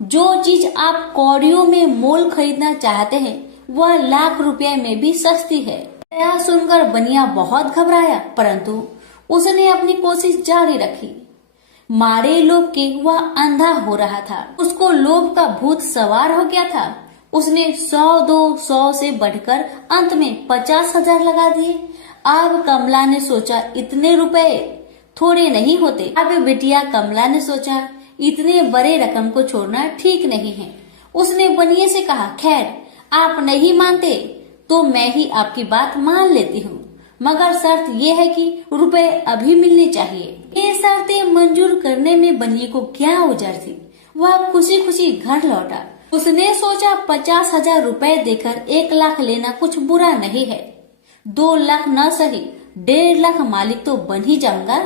जो चीज आप कौड़ियों में मोल खरीदना चाहते हैं वह लाख रुपए में भी सस्ती है। यह सुनकर बनिया बहुत घबराया, परंतु उसने अपनी कोशिश जारी रखी। मारे लोभ के वह अंधा हो रहा था, उसको लोभ का भूत सवार हो गया था। उसने 100 दो, 100 से बढ़कर अंत में 50,000 लगा दिए। अब कमला ने सोचा इतने रुपए थोड़े नहीं होते। अब बिटिया कमला ने सोचा इतने बड़े रकम को छोड़ना ठीक नहीं है। उसने बनिए से कहा, खैर आप नहीं मानते तो मैं ही आपकी बात मान लेती हूँ, मगर शर्त ये है कि रुपए अभी मिलने चाहिए। ये शर्तें मंजूर करने में बनिए को क्या उजर थी। वह खुशी खुशी घर लौटा। उसने सोचा 50,000 रुपए देकर 1 लाख लेना कुछ बुरा नहीं है। 2 लाख न सही 1.5 लाख मालिक तो बन ही जाऊंगा।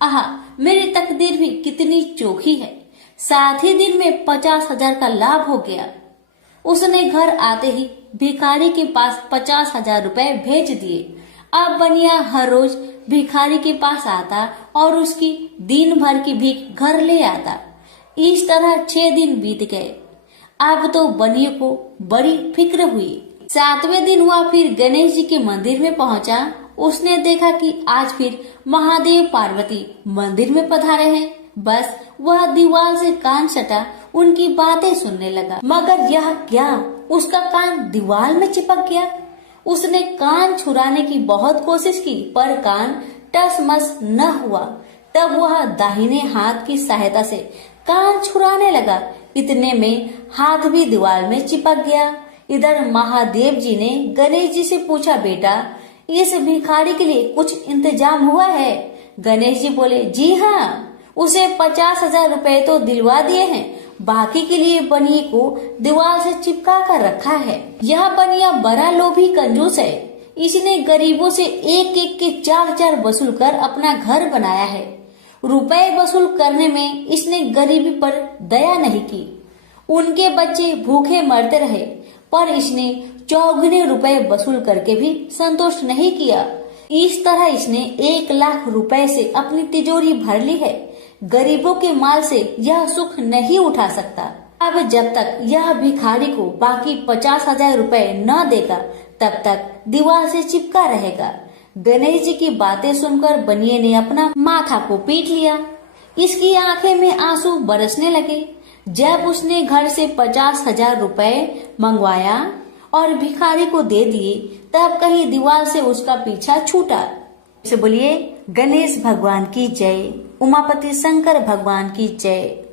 आहा, मेरी तकदीर भी कितनी चोखी है। 7 ही दिन में 50,000 का लाभ हो गया। उसने घर आते ही भिखारी के पास 50,000 रुपए भेज दिए। अब बनिया हर रोज भिखारी के पास आता और उसकी दिन भर की भीख घर ले आता। इस तरह 6 दिन बीत गए। अब तो बनिए को बड़ी फिक्र हुई। 7वें दिन वह फिर गणेश जी के मंदिर में पहुंचा। उसने देखा कि आज फिर महादेव पार्वती मंदिर में पधारे हैं। बस वह दीवार से कान सटा उनकी बातें सुनने लगा, मगर यह क्या, उसका कान दीवार में चिपक गया। उसने कान छुड़ाने की बहुत कोशिश की, पर कान टस-मस न हुआ। तब वह दाहिने हाथ की सहायता से कान छुड़ाने लगा। इतने में हाथ भी दीवार में चिपक गया। इधर महादेव जी ने गणेश जी से पूछा, बेटा इस भिखारी के लिए कुछ इंतजाम हुआ है? गणेश जी बोले, जी हाँ, उसे 50,000 रुपए तो दिलवा दिए हैं, बाकी के लिए बनिए को दीवार से चिपका कर रखा है। यह बनिया बड़ा लोभी कंजूस है। इसने गरीबों से एक एक के 4-4 वसूल कर अपना घर बनाया है। रुपए वसूल करने में इसने गरीबी पर दया नहीं की। उनके बच्चे भूखे मरते रहे, पर इसने 4 रुपए वसूल करके भी संतोष नहीं किया। इस तरह इसने 1 लाख रुपए से अपनी तिजोरी भर ली है। गरीबों के माल से यह सुख नहीं उठा सकता। अब जब तक यह भिखारी को बाकी 50,000 रुपए न देगा तब तक दीवार से चिपका रहेगा। गणेश जी की बातें सुनकर बनिए ने अपना माथा को पीट लिया। इसकी आंखें में आंसू बरसने लगे। जब उसने घर से 50,000 रुपए मंगवाया और भिखारी को दे दिए, तब कहीं दीवार से उसका पीछा छूटा। से बोलिए गणेश भगवान की जय, उमापति शंकर भगवान की जय।